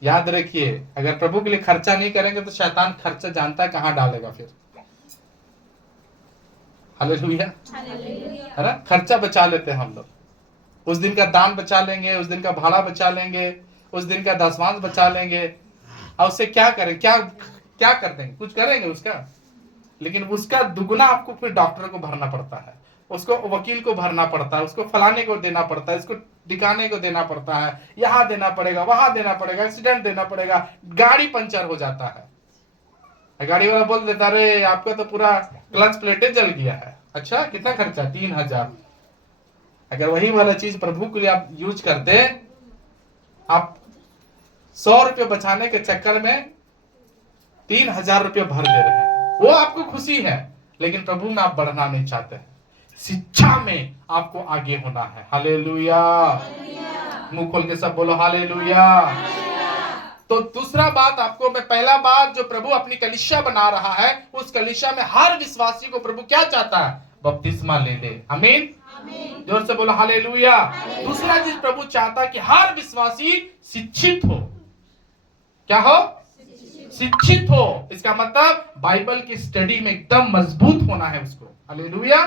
याद रखिए, अगर प्रभु के लिए खर्चा नहीं करेंगे तो शैतान खर्चा जानता है कहां डालेगा फिर। हालेलुया, है ना? खर्चा बचा लेते हैं हम लोग, उस दिन का दान बचा लेंगे, उस दिन का भाड़ा बचा लेंगे, उस दिन का दशमांश बचा लेंगे, और उससे क्या करें, क्या क्या कर देंगे, कुछ करेंगे उसका। लेकिन उसका दुगुना आपको फिर डॉक्टर को भरना पड़ता है, उसको वकील को भरना पड़ता है, उसको फलाने को देना पड़ता है, इसको ठिकाने को देना पड़ता है, यहाँ देना पड़ेगा, वहां देना पड़ेगा, एक्सीडेंट देना पड़ेगा, गाड़ी पंचर हो जाता है, गाड़ी वाला बोल देता अरे आपका तो पूरा क्लच प्लेटें जल गया है। अच्छा, कितना खर्चा? 3000। अगर वही वाला चीज प्रभु के लिए आप यूज करते, आप 100 रुपये बचाने के चक्कर में 3000 रुपये भर ले रहे हैं। वो आपको खुशी है, लेकिन प्रभु में आप बढ़ना नहीं चाहते हैं। शिक्षा में आपको आगे होना है। हालेलुया। मुंह खोल के सब बोलो हालेलुया। तो दूसरा बात आपको मैं, पहला बात जो प्रभु अपनी कलीसिया बना रहा है, उस कलीसिया में हर विश्वासी को प्रभु क्या चाहता है? बपतिस्मा ले ले। आमीन। जोर से बोलो हालेलुया। दूसरा चीज प्रभु चाहता है कि हर विश्वासी शिक्षित हो। क्या हो? शिक्षित हो। इसका मतलब बाइबल की स्टडी में एकदम मजबूत होना है उसको। हालेलुया।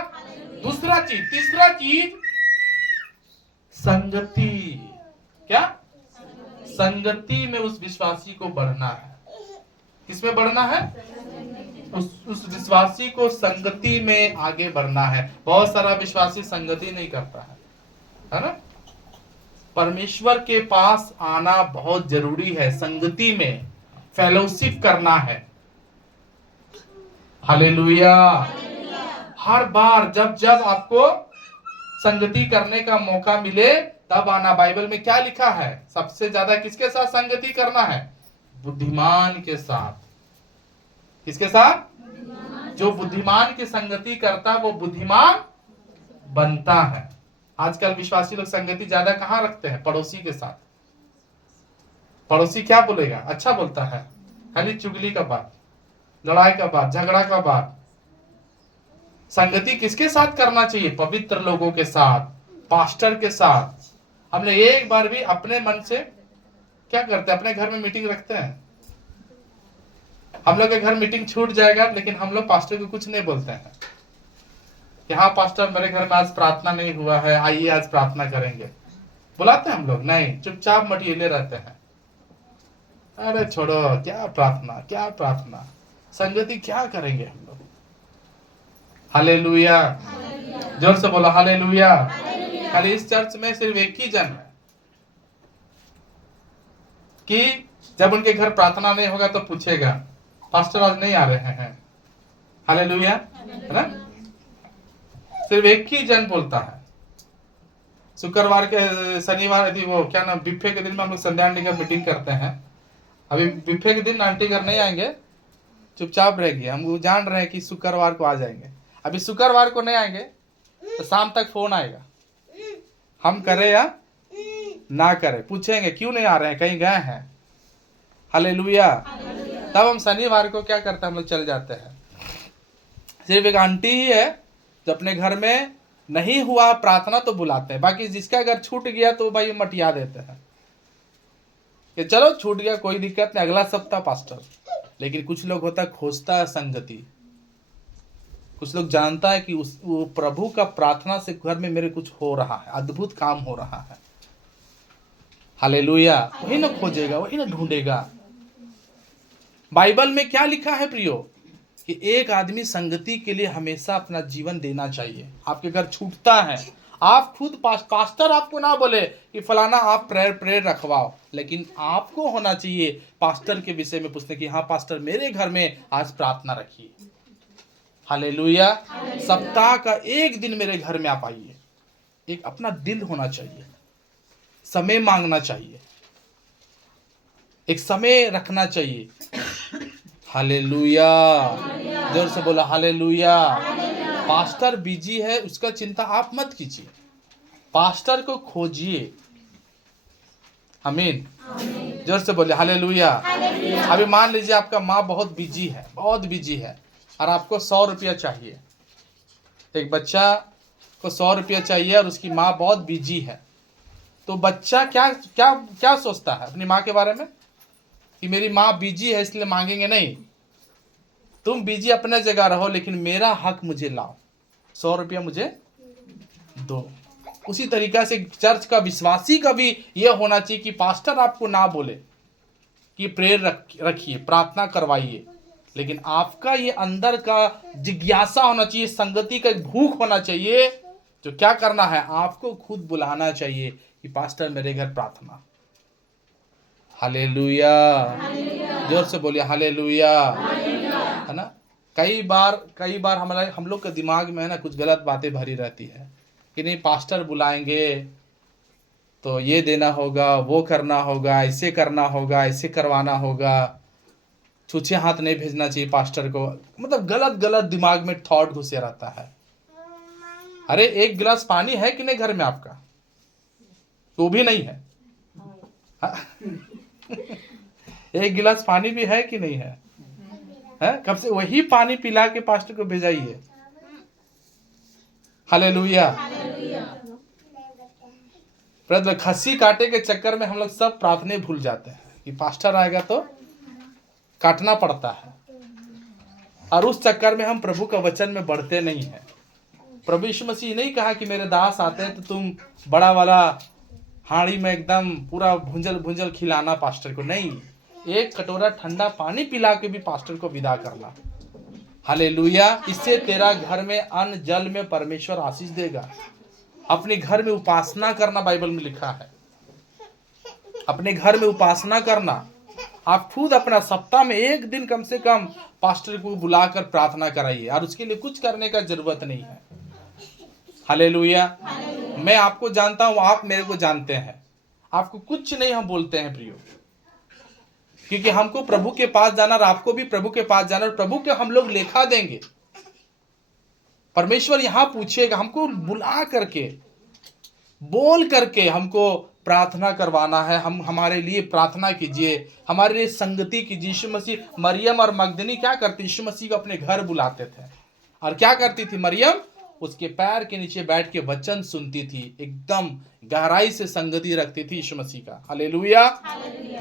दूसरा चीज, तीसरा चीज संगति। क्या? संगति में उस विश्वासी को बढ़ना है। किसमें बढ़ना है? उस विश्वासी को संगति में आगे बढ़ना है। बहुत सारा विश्वासी संगति नहीं करता है ना? परमेश्वर के पास आना बहुत जरूरी है। संगति में फेलोशिप करना है। हालेलुया। हर बार जब जब आपको संगति करने का मौका मिले तब आना। बाइबल में क्या लिखा है? सबसे ज्यादा किसके साथ संगति करना है? बुद्धिमान के साथ। किसके साथ? जो बुद्धिमान की संगति करता है वो बुद्धिमान बनता है। आजकल विश्वासी लोग संगति ज्यादा कहां रखते हैं? पड़ोसी के साथ। पड़ोसी क्या बोलेगा? अच्छा बोलता है, खाली चुगली का बात, लड़ाई का बात, झगड़ा का बात। संगति किसके साथ करना चाहिए? पवित्र लोगों के साथ, पास्टर के साथ। हमने एक बार भी अपने मन से क्या करते हैं? अपने घर में मीटिंग रखते हैं। हम लोग के घर मीटिंग छूट जाएगा, लेकिन हम लोग पास्टर को कुछ नहीं बोलते हैं कि हाँ पास्टर मेरे घर में आज प्रार्थना नहीं हुआ है, आइए आज प्रार्थना करेंगे। बुलाते हैं हम लोग? नहीं, चुपचाप मटिएले रहते हैं। अरे छोड़ो, क्या प्रार्थना, क्या प्रार्थना, संगति क्या करेंगे हम लोग। हालेलुया। जोर से बोलो हालेलुया। खाली इस चर्च में सिर्फ एक ही जन है कि जब उनके घर प्रार्थना नहीं होगा तो पूछेगा पास्टर आज नहीं आ रहे हैं। हालेलुया, है ना? सिर्फ एक ही जन बोलता है। शुक्रवार के, शनिवार यदि वो क्या नाम, बिफे के दिन में हम लोग संध्या आंटी का मीटिंग करते हैं। अभी बिफे के दिन आंटी घर नहीं आएंगे, चुपचाप रहेंगे। हम जान रहे हैं कि शुक्रवार को आ जाएंगे। अभी शुक्रवार को नहीं आएंगे तो शाम तक फोन आएगा, हम करें या ना करें, पूछेंगे क्यों नहीं आ रहे हैं, कहीं गए हैं। हालेलुया। तब हम शनिवार को क्या करते हैं? हम लोग चल जाते हैं। सिर्फ एक आंटी ही है जो अपने घर में नहीं हुआ प्रार्थना तो बुलाते हैं, बाकी जिसका घर छूट गया तो भाई मटिया देते हैं कि चलो छूट गया कोई दिक्कत नहीं, अगला सप्ताह पास्टर। लेकिन कुछ लोग होता है खोजता है संगति। कुछ लोग जानता है कि वो प्रभु का प्रार्थना से घर में मेरे कुछ हो रहा है, अद्भुत काम हो रहा है। हालेलुया। वही ना खोजेगा, वही ना ढूंढेगा। बाइबल में क्या लिखा है प्रियो? कि एक आदमी संगति के लिए हमेशा अपना जीवन देना चाहिए। आपके घर छूटता है, आप खुद पास्टर आपको ना बोले कि फलाना आप प्रेयर रखवाओ, लेकिन आपको होना चाहिए पास्टर के विषय में पूछने की हाँ पास्टर मेरे घर में आज प्रार्थना रखिए। हालेलुया। सप्ताह का एक दिन मेरे घर में आप आइए। एक अपना दिल होना चाहिए, समय मांगना चाहिए, एक समय रखना चाहिए। हालेलुया। जोर से बोला हालेलुया। पास्टर बिजी है, उसका चिंता आप मत कीजिए, पास्टर को खोजिए। आमीन। जोर से बोले हालेलुया। अभी मान लीजिए आपका माँ बहुत बिजी है, बहुत बिजी है, और आपको 100 रुपया चाहिए। एक बच्चा को 100 रुपया चाहिए और उसकी माँ बहुत बिजी है, तो बच्चा क्या क्या क्या सोचता है अपनी माँ के बारे में? कि मेरी माँ बिजी है इसलिए मांगेंगे नहीं। तुम बिजी अपने जगह रहो, लेकिन मेरा हक मुझे लाओ, 100 रुपया मुझे दो। उसी तरीका से चर्च का विश्वासी का भी यह होना चाहिए कि पास्टर आपको ना बोले कि प्रेयर रखिए, प्रार्थना करवाइए, लेकिन आपका ये अंदर का जिज्ञासा होना चाहिए, संगति का भूख होना चाहिए। जो क्या करना है, आपको खुद बुलाना चाहिए कि पास्टर मेरे घर प्रार्थना। हालेलुया। जोर से बोलिए हालेलुया। है ना? कई बार हम लोग के दिमाग में है ना कुछ गलत बातें भरी रहती है कि नहीं पास्टर बुलाएंगे तो ये देना होगा, वो करना होगा, ऐसे करना होगा, ऐसे करवाना होगा, छूछे हाथ नहीं भेजना चाहिए पास्टर को। मतलब गलत गलत दिमाग में थॉट घुसे रहता है। अरे एक गिलास पानी है कि नहीं घर में आपका? तो भी नहीं है। हाँ? एक गिलास पानी भी है कि नहीं है? कब से वही पानी पिला के पास्टर को भेजाइए। हालेलुया। खस्सी काटे के चक्कर में हम लोग सब प्रार्थना भूल जाते हैं कि पास्टर आएगा तो काटना पड़ता है, और उस चक्कर में हम प्रभु का वचन में बढ़ते नहीं हैं। प्रभु यीशु मसीह नहीं कहा कि मेरे दास आते हैं तो तुम बड़ा वाला हांडी में एकदम पूरा भुंजल भुंजल खिलाना पास्टर को, नहीं, एक कटोरा ठंडा पानी पिला के भी पास्टर को विदा करना। हालेलुया। इससे तेरा घर में अन्न जल में परमेश्वर आशीष देगा। अपने घर में उपासना करना, बाइबल में लिखा है, अपने घर में उपासना करना। आप खुद अपना सप्ताह में एक दिन कम से कम पास्टर को बुलाकर प्रार्थना कराइए, और उसके लिए कुछ करने का जरूरत नहीं है। हालेलुया। मैं आपको जानता हूं, आप मेरे को जानते हैं, आपको कुछ नहीं हम बोलते हैं प्रियो, क्योंकि हमको प्रभु के पास जाना और आपको भी प्रभु के पास जाना, और प्रभु के हम लोग लेखा देंगे। परमेश्वर यहां पूछेगा, हमको बुला करके बोल करके हमको प्रार्थना करवाना है। हम हमारे लिए प्रार्थना कीजिए, हमारे लिए संगति कीजिए। यीशु मसीह, मरियम और मगदली क्या करती? यीशु मसीह को अपने घर बुलाते थे, और क्या करती थी मरियम? उसके पैर के नीचे बैठ के वचन सुनती थी, एकदम गहराई से संगति रखती थी यीशु मसीह का। हालेलुया।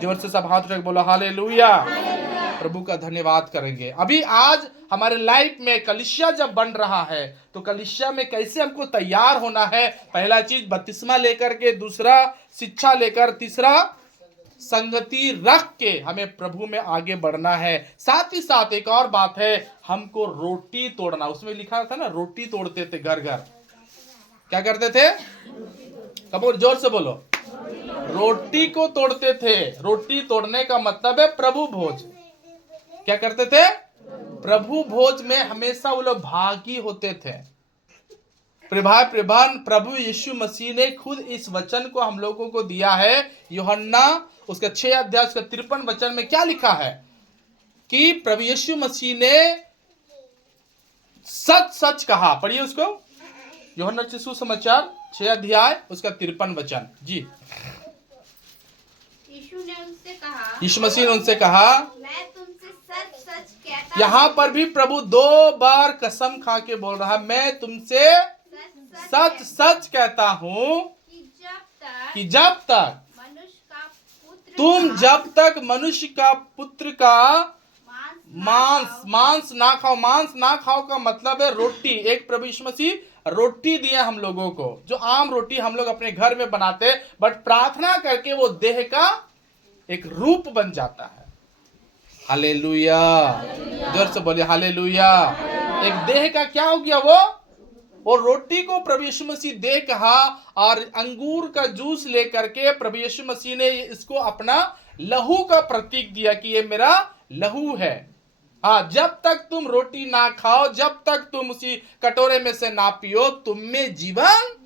जोर से सब हाथ रख बोलो हालेलुया। प्रभु का धन्यवाद करेंगे। अभी आज हमारे लाइफ में कलीसिया जब बन रहा है, तो कलीसिया में कैसे हमको तैयार होना है? पहला चीज बपतिस्मा लेकर के, दूसरा शिक्षा लेकर, तीसरा संगति रख के हमें प्रभु में आगे बढ़ना है। साथ ही साथ एक और बात है, हमको रोटी तोड़ना। उसमें लिखा था ना, रोटी तोड़ते थे घर घर। क्या करते थे? कबूर जोर से बोलो। रोटी को तोड़ते थे। रोटी तोड़ने का मतलब है प्रभु भोज। क्या करते थे? प्रभु भोज में हमेशा वो लोग भागी होते थे। प्रभु यीशु मसीह ने खुद इस वचन को हम लोगों को दिया है। यूहन्ना उसका 6 अध्याय उसका 53 वचन में क्या लिखा है कि प्रभु यीशु मसीह ने सच सच कहा। पढ़िए उसको, यूहन्ना सुसमाचार 6 अध्याय उसका 53 वचन जी। यीशु मसीह ने उनसे कहा, मैं तुमसे सच सच कहता यहां पर भी प्रभु 2 बार कसम खा के बोल रहा है, मैं तुमसे सच सच कहता हूं कि जब तक मनुष्य का पुत्र का मांस ना खाओ। मांस ना खाओ का मतलब है रोटी। एक प्रभु यीशु मसीह रोटी दिया हम लोगों को, जो आम रोटी हम लोग अपने घर में बनाते, बट प्रार्थना करके वो देह का एक रूप बन जाता है। हालेलुया। जोर से बोलिए हालेलुया। एक देह का क्या हो गया? वो रोटी को प्रभु यीशु मसीह दे कहा, और अंगूर का जूस लेकर के प्रभु यीशु मसीह ने इसको अपना लहू का प्रतीक दिया कि ये मेरा लहू है। हाँ, जब तक तुम रोटी ना खाओ, जब तक तुम उसी कटोरे में से ना पियो, तुम में जीवन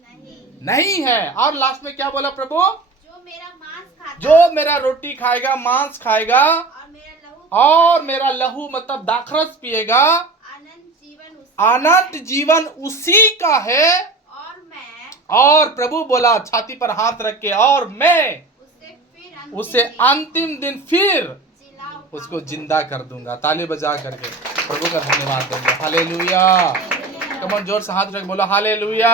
नहीं है। और लास्ट में क्या बोला प्रभु? जो मेरा रोटी खाएगा, मांस खाएगा और मेरा लहू मतलब दाखरस पिएगा, अनंत जीवन उसी का है। और प्रभु बोला छाती पर हाथ रख के, और मैं उसे अंतिम दिन फिर उसको जिंदा कर दूंगा। ताली बजा करके प्रभु का धन्यवाद देंगे। हालेलुया। कमन जोर से हाथ रख बोलो हालेलुया।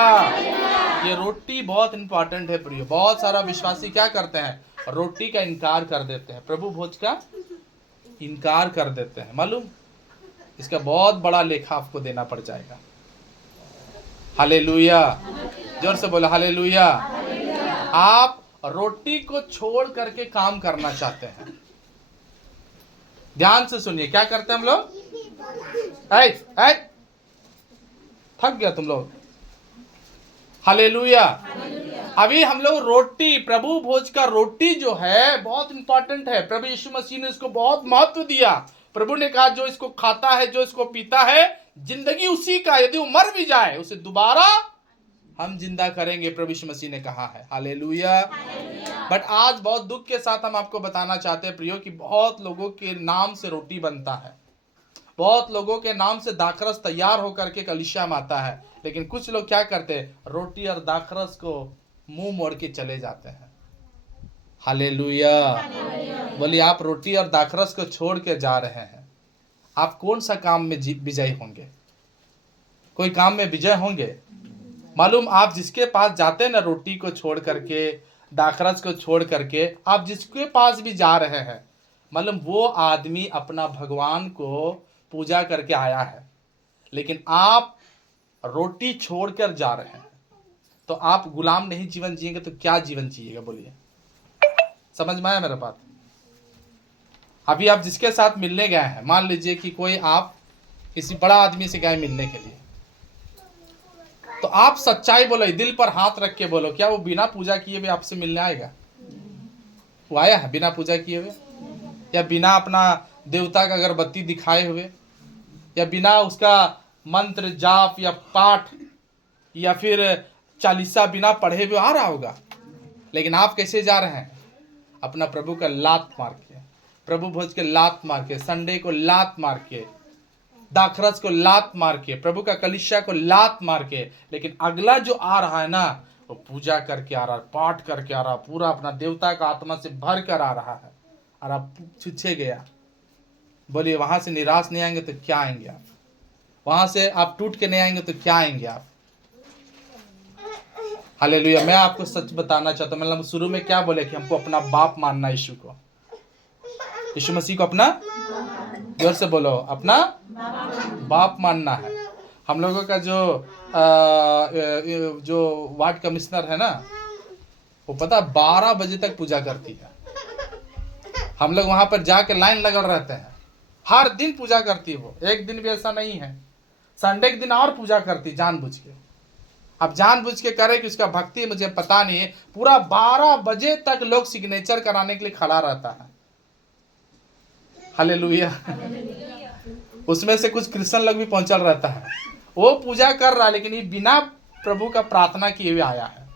ये रोटी बहुत इंपॉर्टेंट है प्रिय। बहुत सारा विश्वासी क्या करते हैं? रोटी का इनकार कर देते हैं, प्रभु भोज का इनकार कर देते हैं। मालूम, इसका बहुत बड़ा लेखा आपको देना पड़ जाएगा। हालेलुया। जोर से बोलो हालेलुया। आप रोटी को छोड़ करके काम करना चाहते हैं, ध्यान से सुनिए। क्या करते हैं हम लोग? थक गया तुम लोग। हालेलुया। अभी हम लोग रोटी, प्रभु भोज का रोटी जो है बहुत इंपॉर्टेंट है। प्रभु यीशु मसीह ने इसको बहुत महत्व दिया। प्रभु ने कहा जो इसको खाता है, जो इसको पीता है, जिंदगी उसी का, यदि वो मर भी जाए उसे दोबारा हम जिंदा करेंगे, प्रभु यीशु मसीह ने कहा है। हालेलुया। बट आज बहुत दुख के साथ हम आपको बताना चाहते हैं प्रियो कि बहुत लोगों के नाम से रोटी बनता है, बहुत लोगों के नाम से दाखरस तैयार होकर के कलीसिया में आता है, लेकिन कुछ लोग क्या करते हैं, रोटी और दाखरस को मुंह मोड़ के चले जाते हैं। हालेलुया। बोलिए, आप रोटी और दाखरस को छोड़ के जा रहे हैं, आप कौन सा काम में विजय होंगे? कोई काम में विजय होंगे? मालूम, आप जिसके पास जाते हैं ना, रोटी को छोड़ करके, दाखरस को छोड़ करके, आप जिसके पास भी जा रहे हैं, मालूम वो आदमी अपना भगवान को पूजा करके आया है, लेकिन आप रोटी छोड़कर जा रहे हैं, तो आप गुलाम नहीं जीवन जिएंगे तो क्या जीवन जिएगा? बोलिए, समझ में आया मेरा बात? अभी आप जिसके साथ मिलने गए हैं, मान लीजिए कि कोई आप किसी बड़ा आदमी से गए मिलने के लिए, तो आप सच्चाई बोलो, दिल पर हाथ रख के बोलो, क्या वो बिना पूजा किए हुए आपसे मिलने आएगा? वो आया है बिना पूजा किए हुए, या बिना अपना देवता का अगरबत्ती दिखाए हुए, या बिना उसका मंत्र जाप या पाठ या फिर चालीसा बिना पढ़े हुए आ रहा होगा? लेकिन आप कैसे जा रहे हैं? अपना प्रभु का लात मार के, प्रभु भोज के लात मार के, संडे को लात मार के, दाखरस को लात मार के, प्रभु का कलीसिया को लात मार के। लेकिन अगला जो आ रहा है ना, वो पूजा करके आ रहा है, पाठ करके आ रहा है, पूरा अपना देवता का आत्मा से भर कर आ रहा है, और आप छुच्छे गया। बोलिए, वहां से निराश नहीं आएंगे तो क्या आएंगे आप? वहां से आप टूट के नहीं आएंगे तो क्या आएंगे आप? हालेलुया। मैं आपको सच बताना चाहता हूँ, मतलब शुरू में क्या बोले कि हमको अपना बाप मानना, यीशु को, यीशु मसीह को अपना, जोर से बोलो, अपना बाप मानना है। हम लोगों का जो वार्ड कमिश्नर है ना, वो पता 12 बजे तक पूजा करती है। हम लोग वहां पर जाके लाइन लगा रहते हैं, हर दिन पूजा करती है वो, एक दिन भी ऐसा नहीं है। संडे के दिन और पूजा करती जानबूझ के। अब जानबूझ के करे कि उसका भक्ति मुझे पता नहीं है, पूरा 12 बजे तक लोग सिग्नेचर कराने के लिए खड़ा रहता है। हालेलुया। उसमें से कुछ क्रिश्चियन लोग भी पहुंचल रहता है, वो पूजा कर रहा है, लेकिन ये बिना प्रभु का प्रार्थना किए हुए आया है।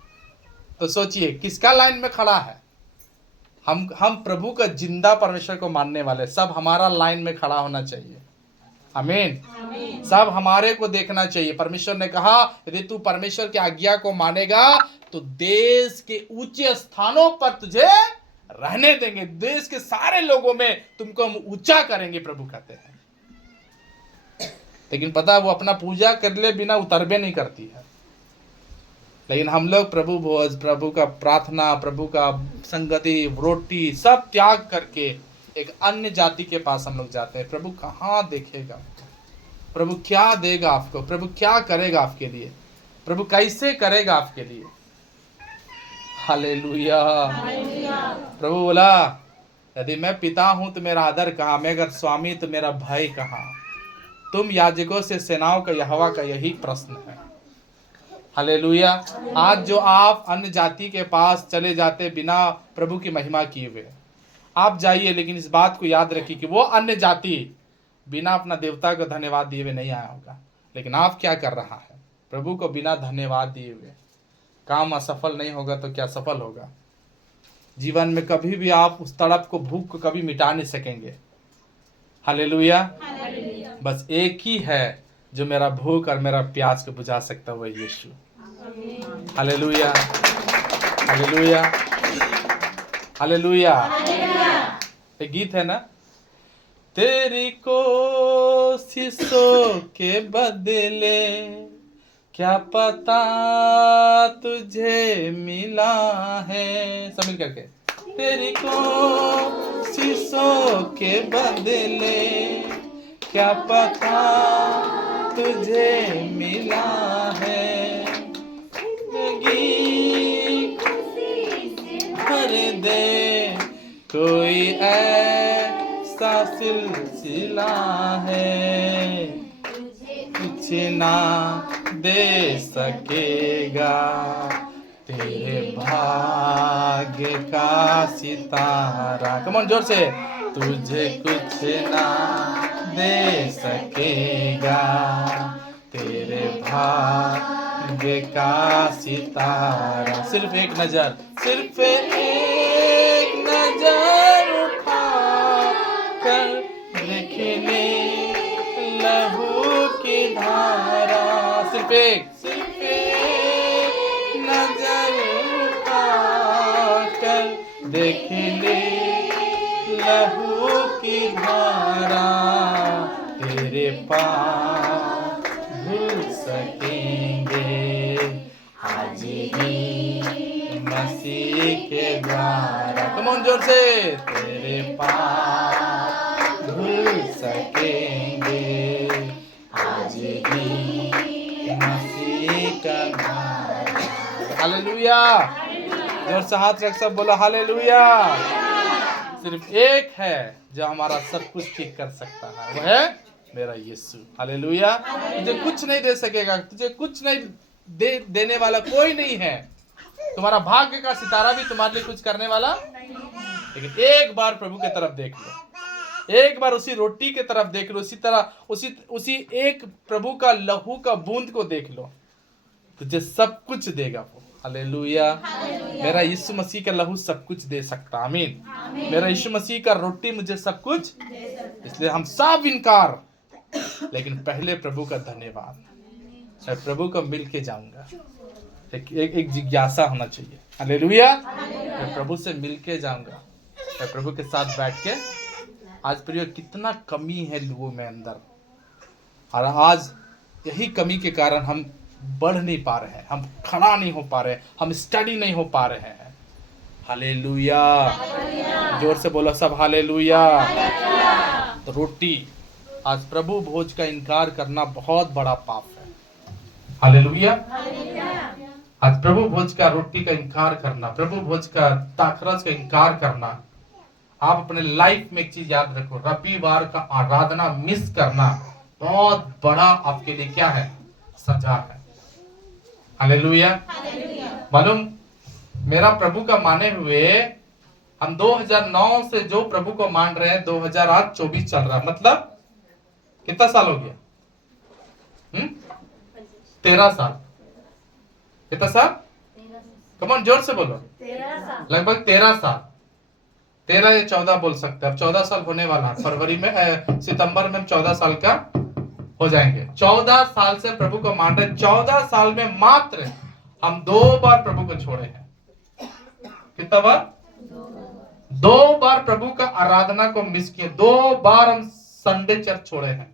तो सोचिए किसका लाइन में खड़ा है? हम प्रभु का जिंदा परमेश्वर को मानने वाले, सब हमारा लाइन में खड़ा होना चाहिए। आमीन। सब हमारे को देखना चाहिए। परमेश्वर ने कहा, यदि तू परमेश्वर की आज्ञा को मानेगा तो देश के ऊंचे स्थानों पर तुझे रहने देंगे, देश के सारे लोगों में तुमको हम ऊंचा करेंगे, प्रभु कहते हैं। लेकिन पता, वो अपना पूजा कर ले बिना उतरबे नहीं करती है। लेकिन हम लोग प्रभु भोज, प्रभु का प्रार्थना, प्रभु का संगति, रोटी सब त्याग करके एक अन्य जाति के पास हम लोग जाते हैं। प्रभु कहाँ देखेगा? प्रभु क्या देगा आपको? प्रभु क्या करेगा आपके लिए? प्रभु कैसे करेगा आपके लिए? हालेलुया। प्रभु बोला, यदि मैं पिता हूं तो मेरा आदर कहाँ? मैं अगर स्वामी तो मेरा भय कहाँ? तुम याजकों से सेनाओं का यहोवा का यही प्रश्न है। हालेलुया। आज जो आप अन्य जाति के पास चले जाते बिना प्रभु की महिमा किए हुए, आप जाइए, लेकिन इस बात को याद रखिए कि वो अन्य जाति बिना अपना देवता को धन्यवाद दिए हुए नहीं आया होगा। लेकिन आप क्या कर रहा है? प्रभु को बिना धन्यवाद दिए हुए काम असफल नहीं होगा तो क्या सफल होगा? जीवन में कभी भी आप उस तड़प को, भूख को कभी मिटा नहीं सकेंगे। हालेलुया। बस एक ही है जो मेरा भूख और मेरा प्यास को बुझा सकता है, वह यीशु। Hallelujah, hallelujah, hallelujah. एक गीत है ना, तेरी कोशिशों के बदले क्या पता तुझे मिला है। सब मिल करके, तेरी कोशिशों के बदले क्या पता तुझे मिला है। भर दे कोई ऐसा सिलसिला है, कुछ ना दे सकेगा तेरे भाग्य का सितारा। कम ऑन, जोर से, तुझे कुछ ना दे सकेगा तेरे भाग्य का सितारा। सिर्फ एक नजर, सिर्फ एक नजर उठा कर देखने लहू की धारा। सिर्फ एक नजर उठा कर देखने लहू की धारा। तेरे पास भूल सकेंगे आज ही मसीह के द्वारा। कम ऑन जोर से। तेरे पास भूल सकेंगे आज ही मसीह का द्वारा। हालेलुया। जोर से हाथ रख सब बोलो हालेलुया। सिर्फ एक है जो हमारा सब कुछ ठीक कर सकता है, वो है मेरा यीशु। हालेलुया। तुझे कुछ नहीं दे सकेगा, तुझे कुछ नहीं देने वाला कोई नहीं है। तुम्हारा भाग्य का सितारा भी तुम्हारे लिए कुछ करने वाला, लेकिन एक बार प्रभु की तरफ देख लो, एक बार उसी रोटी की तरफ देख लो, उसी तरह उसी एक प्रभु का लहू का बूंद को देख लो, तुझे सब कुछ देगा वो। हालेलुया। मेरा यीशु मसीह का लहू सब कुछ दे सकता। आमीन। मेरा यीशु मसीह का रोटी मुझे सब कुछ, इसलिए हम सब इनकार, लेकिन पहले प्रभु का धन्यवाद। मैं प्रभु को मिल के जाऊंगा। एक जिज्ञासा होना चाहिए। हालेलुया। मैं प्रभु से मिल के जाऊंगा, मैं प्रभु के साथ बैठ के। आज प्रिय कितना कमी है लोगों में अंदर, और आज यही कमी के कारण हम बढ़ नहीं पा रहे हैं, हम खड़ा नहीं हो पा रहे हैं, हम स्टडी नहीं हो पा रहे हैं। हालेलुया। जोर से बोलो सब हालेलुया। तो रोटी, आज प्रभु भोज का इनकार करना बहुत बड़ा पाप है। हालेलुया। आज प्रभु भोज का रोटी का इनकार करना, प्रभु भोज का दाखरस का इनकार करना। आप अपने लाइफ में एक चीज याद रखो, रविवार का आराधना मिस करना बहुत बड़ा आपके लिए क्या है, सजा है। हालेलुया। मालूम, मेरा प्रभु का माने हुए हम 2009 से जो प्रभु को मान रहे हैं, 2024 चल रहा है, मतलब कितना साल हो गया? 13 साल। कितना साल? कमन जोर से बोलो। 13 साल। लगभग 13 साल, 13 या 14 बोल सकते हैं। अब 14 साल होने वाला है फरवरी में, सितंबर में हम 14 साल का हो जाएंगे। 14 साल से प्रभु को मान रहे। 14 साल में मात्र हम 2 बार प्रभु को छोड़े हैं। कितना बार? 2 बार प्रभु का आराधना को मिस किए। 2 बार हम संडे चर्च छोड़े हैं।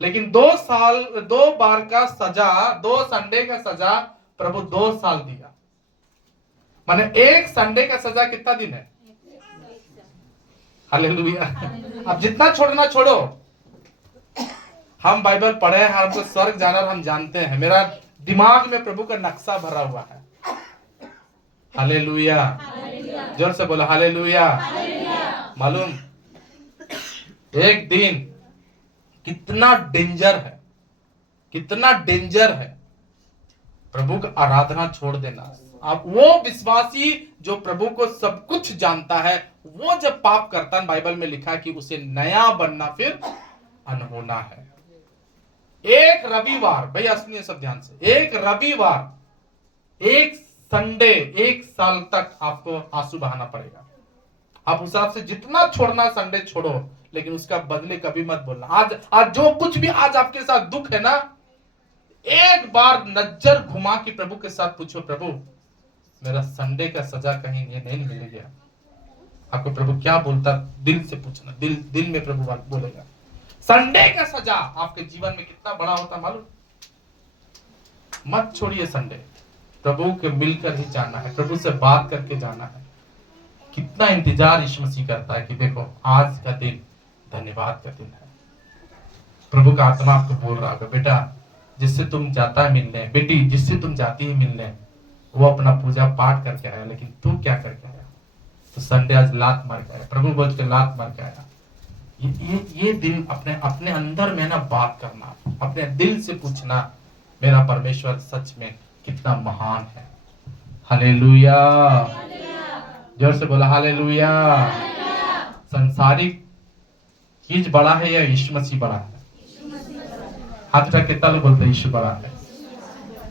लेकिन 2 बार का सजा, 2 संडे का सजा प्रभु 2 साल दिया। माने एक संडे का सजा कितना दिन है? हालेलुया। अब जितना छोड़ना छोड़ो। हम बाइबल पढ़े हैं, हमको स्वर्ग जाना हम जानते हैं। मेरा दिमाग में प्रभु का नक्शा भरा हुआ है। हालेलुया। जोर से बोलो हालेलुया। मालूम, एक दिन कितना डेंजर है, कितना डेंजर है प्रभु का आराधना छोड़ देना। आप वो विश्वासी जो प्रभु को सब कुछ जानता है, वो जब पाप करता है, बाइबल में लिखा है कि उसे नया बनना फिर अनहोना है। एक रविवार, भैया सुनिए सब ध्यान से, एक रविवार, एक संडे, 1 साल तक आपको आंसू बहाना पड़ेगा। आप उस हिसाब से जितना छोड़ना संडे छोड़ो, लेकिन उसका बदले कभी मत बोलना। आज जो कुछ भी आज आपके साथ दुख है ना, एक बार नजर घुमा के प्रभु के साथ पूछो, प्रभु मेरा संडे का सजा कहीं ये नहीं मिल गया। आपको प्रभु क्या बोलता, दिल से पूछना, दिल में प्रभु बात बोलेगा। संडे का सजा आपके जीवन में कितना बड़ा होता मालूम? मत छोड़िए संडे, प्रभु के मिलकर ही जाना है, प्रभु से बात करके जाना है। कितना इंतजार यीशु मसीह करता है कि देखो आज का दिन धन्यवाद का दिन है। प्रभु का आत्मा आपको बोल रहा है, बेटा जिससे तुम जाता है मिलने, बेटी जिससे तुम जाती है मिलने, वो अपना पूजा पाठ करके आया, लेकिन तू क्या करके आया? तो संडे आज लात मार के आया, प्रभु बोझ के लात मार के आया। ये दिन अपने अंदर में ना बात करना, अपने दिल से पूछना, मेरा परमेश्वर सच में कितना महान है। हालेलुया। जोर से बोला हालेलुया। संसारिक चीज बड़ा है या यीशु मसीह बड़ा है? हाथ उठा कितना लोग बोलते हैं यीशु बड़ा है?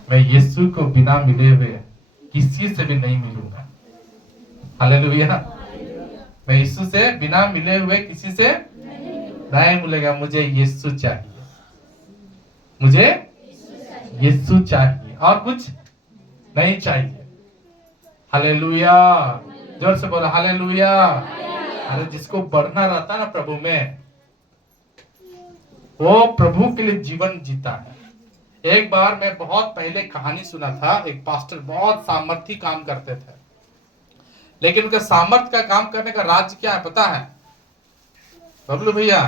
मैं यीशु को बिना मिले हुए किसी से भी नहीं मिलूंगा। हालेलुया। मैं यीशु से बिना मिले हुए किसी से नहीं मिलेगा। मुझे यीशु चाहिए, मुझे यीशु चाहिए और कुछ नहीं चाहिए। हालेलुया। जोर से बोला हालेलुया। अरे जिसको बढ़ना रहता है ना प्रभु में, वो प्रभु के लिए जीवन जीता है। एक बार मैं बहुत पहले कहानी सुना था, एक पास्टर बहुत सामर्थी काम करते थे, लेकिन उनका सामर्थ का काम करने का राज क्या है पता है बबलू भैया?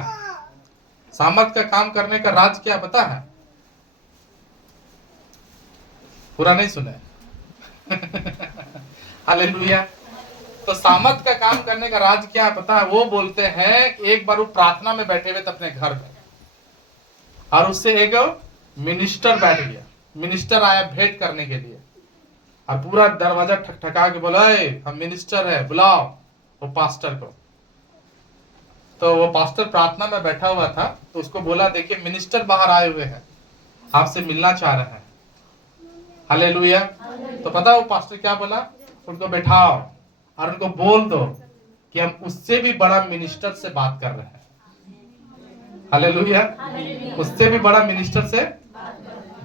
सामर्थ का काम करने का राज क्या पता है? पूरा नहीं सुने? हालेलुया। तो सामर्थ का काम करने का राज क्या है पता है? वो बोलते हैं एक बार वो प्रार्थना में बैठे हुए थे अपने घर में, और उससे एक मिनिस्टर बैठ गया। मिनिस्टर आया भेंट करने के लिए, और पूरा दरवाजा ठकठका के बोला, हम मिनिस्टर है, बुलाओ वो पास्टर को। तो वो पास्टर प्रार्थना में बैठा हुआ था, तो उसको बोला, देखिए मिनिस्टर बाहर आए हुए हैं, आपसे मिलना चाह रहे हैं। हालेलुया। तो पता वो पास्टर क्या बोला? उनको बैठाओ और उनको बोल दो कि हम उससे भी बड़ा मिनिस्टर से बात कर रहे हैं। हालेलुया। उससे भी बड़ा मिनिस्टर से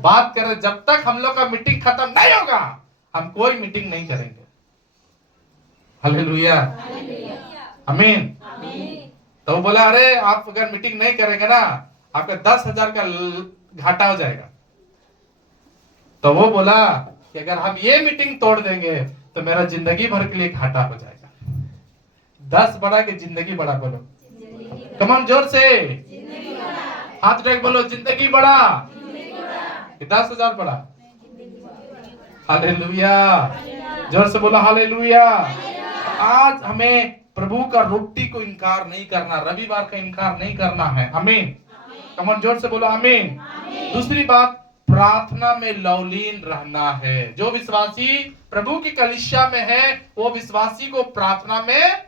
बात कर रहे। जब तक हम लोग का मीटिंग खत्म नहीं होगा, हम कोई मीटिंग नहीं करेंगे। हालेलुया। आमीन। तो वो बोला, अरे आप अगर मीटिंग नहीं करेंगे ना, आपका 10,000 का घाटा हो जाएगा। तो वो बोला कि अगर हम ये मीटिंग तोड़ देंगे तो मेरा जिंदगी भर के लिए घाटा हो जाएगा। 10 बड़ा कि जिंदगी बड़ा? बोलो कम ऑन, जोर से हाथ उठा के बोलो, जिंदगी बड़ा कि 10,000 बड़ा? हालेलुया। जोर से बोलो हालेलुया। आज हमें प्रभु का रोटी को इनकार नहीं करना, रविवार का इनकार नहीं करना है। आमीन। कम ऑन, जोर से बोलो आमीन। दूसरी बात, प्रार्थना में लवलीन रहना है। जो विश्वासी प्रभु की कलीसिया में है, वो विश्वासी को प्रार्थना में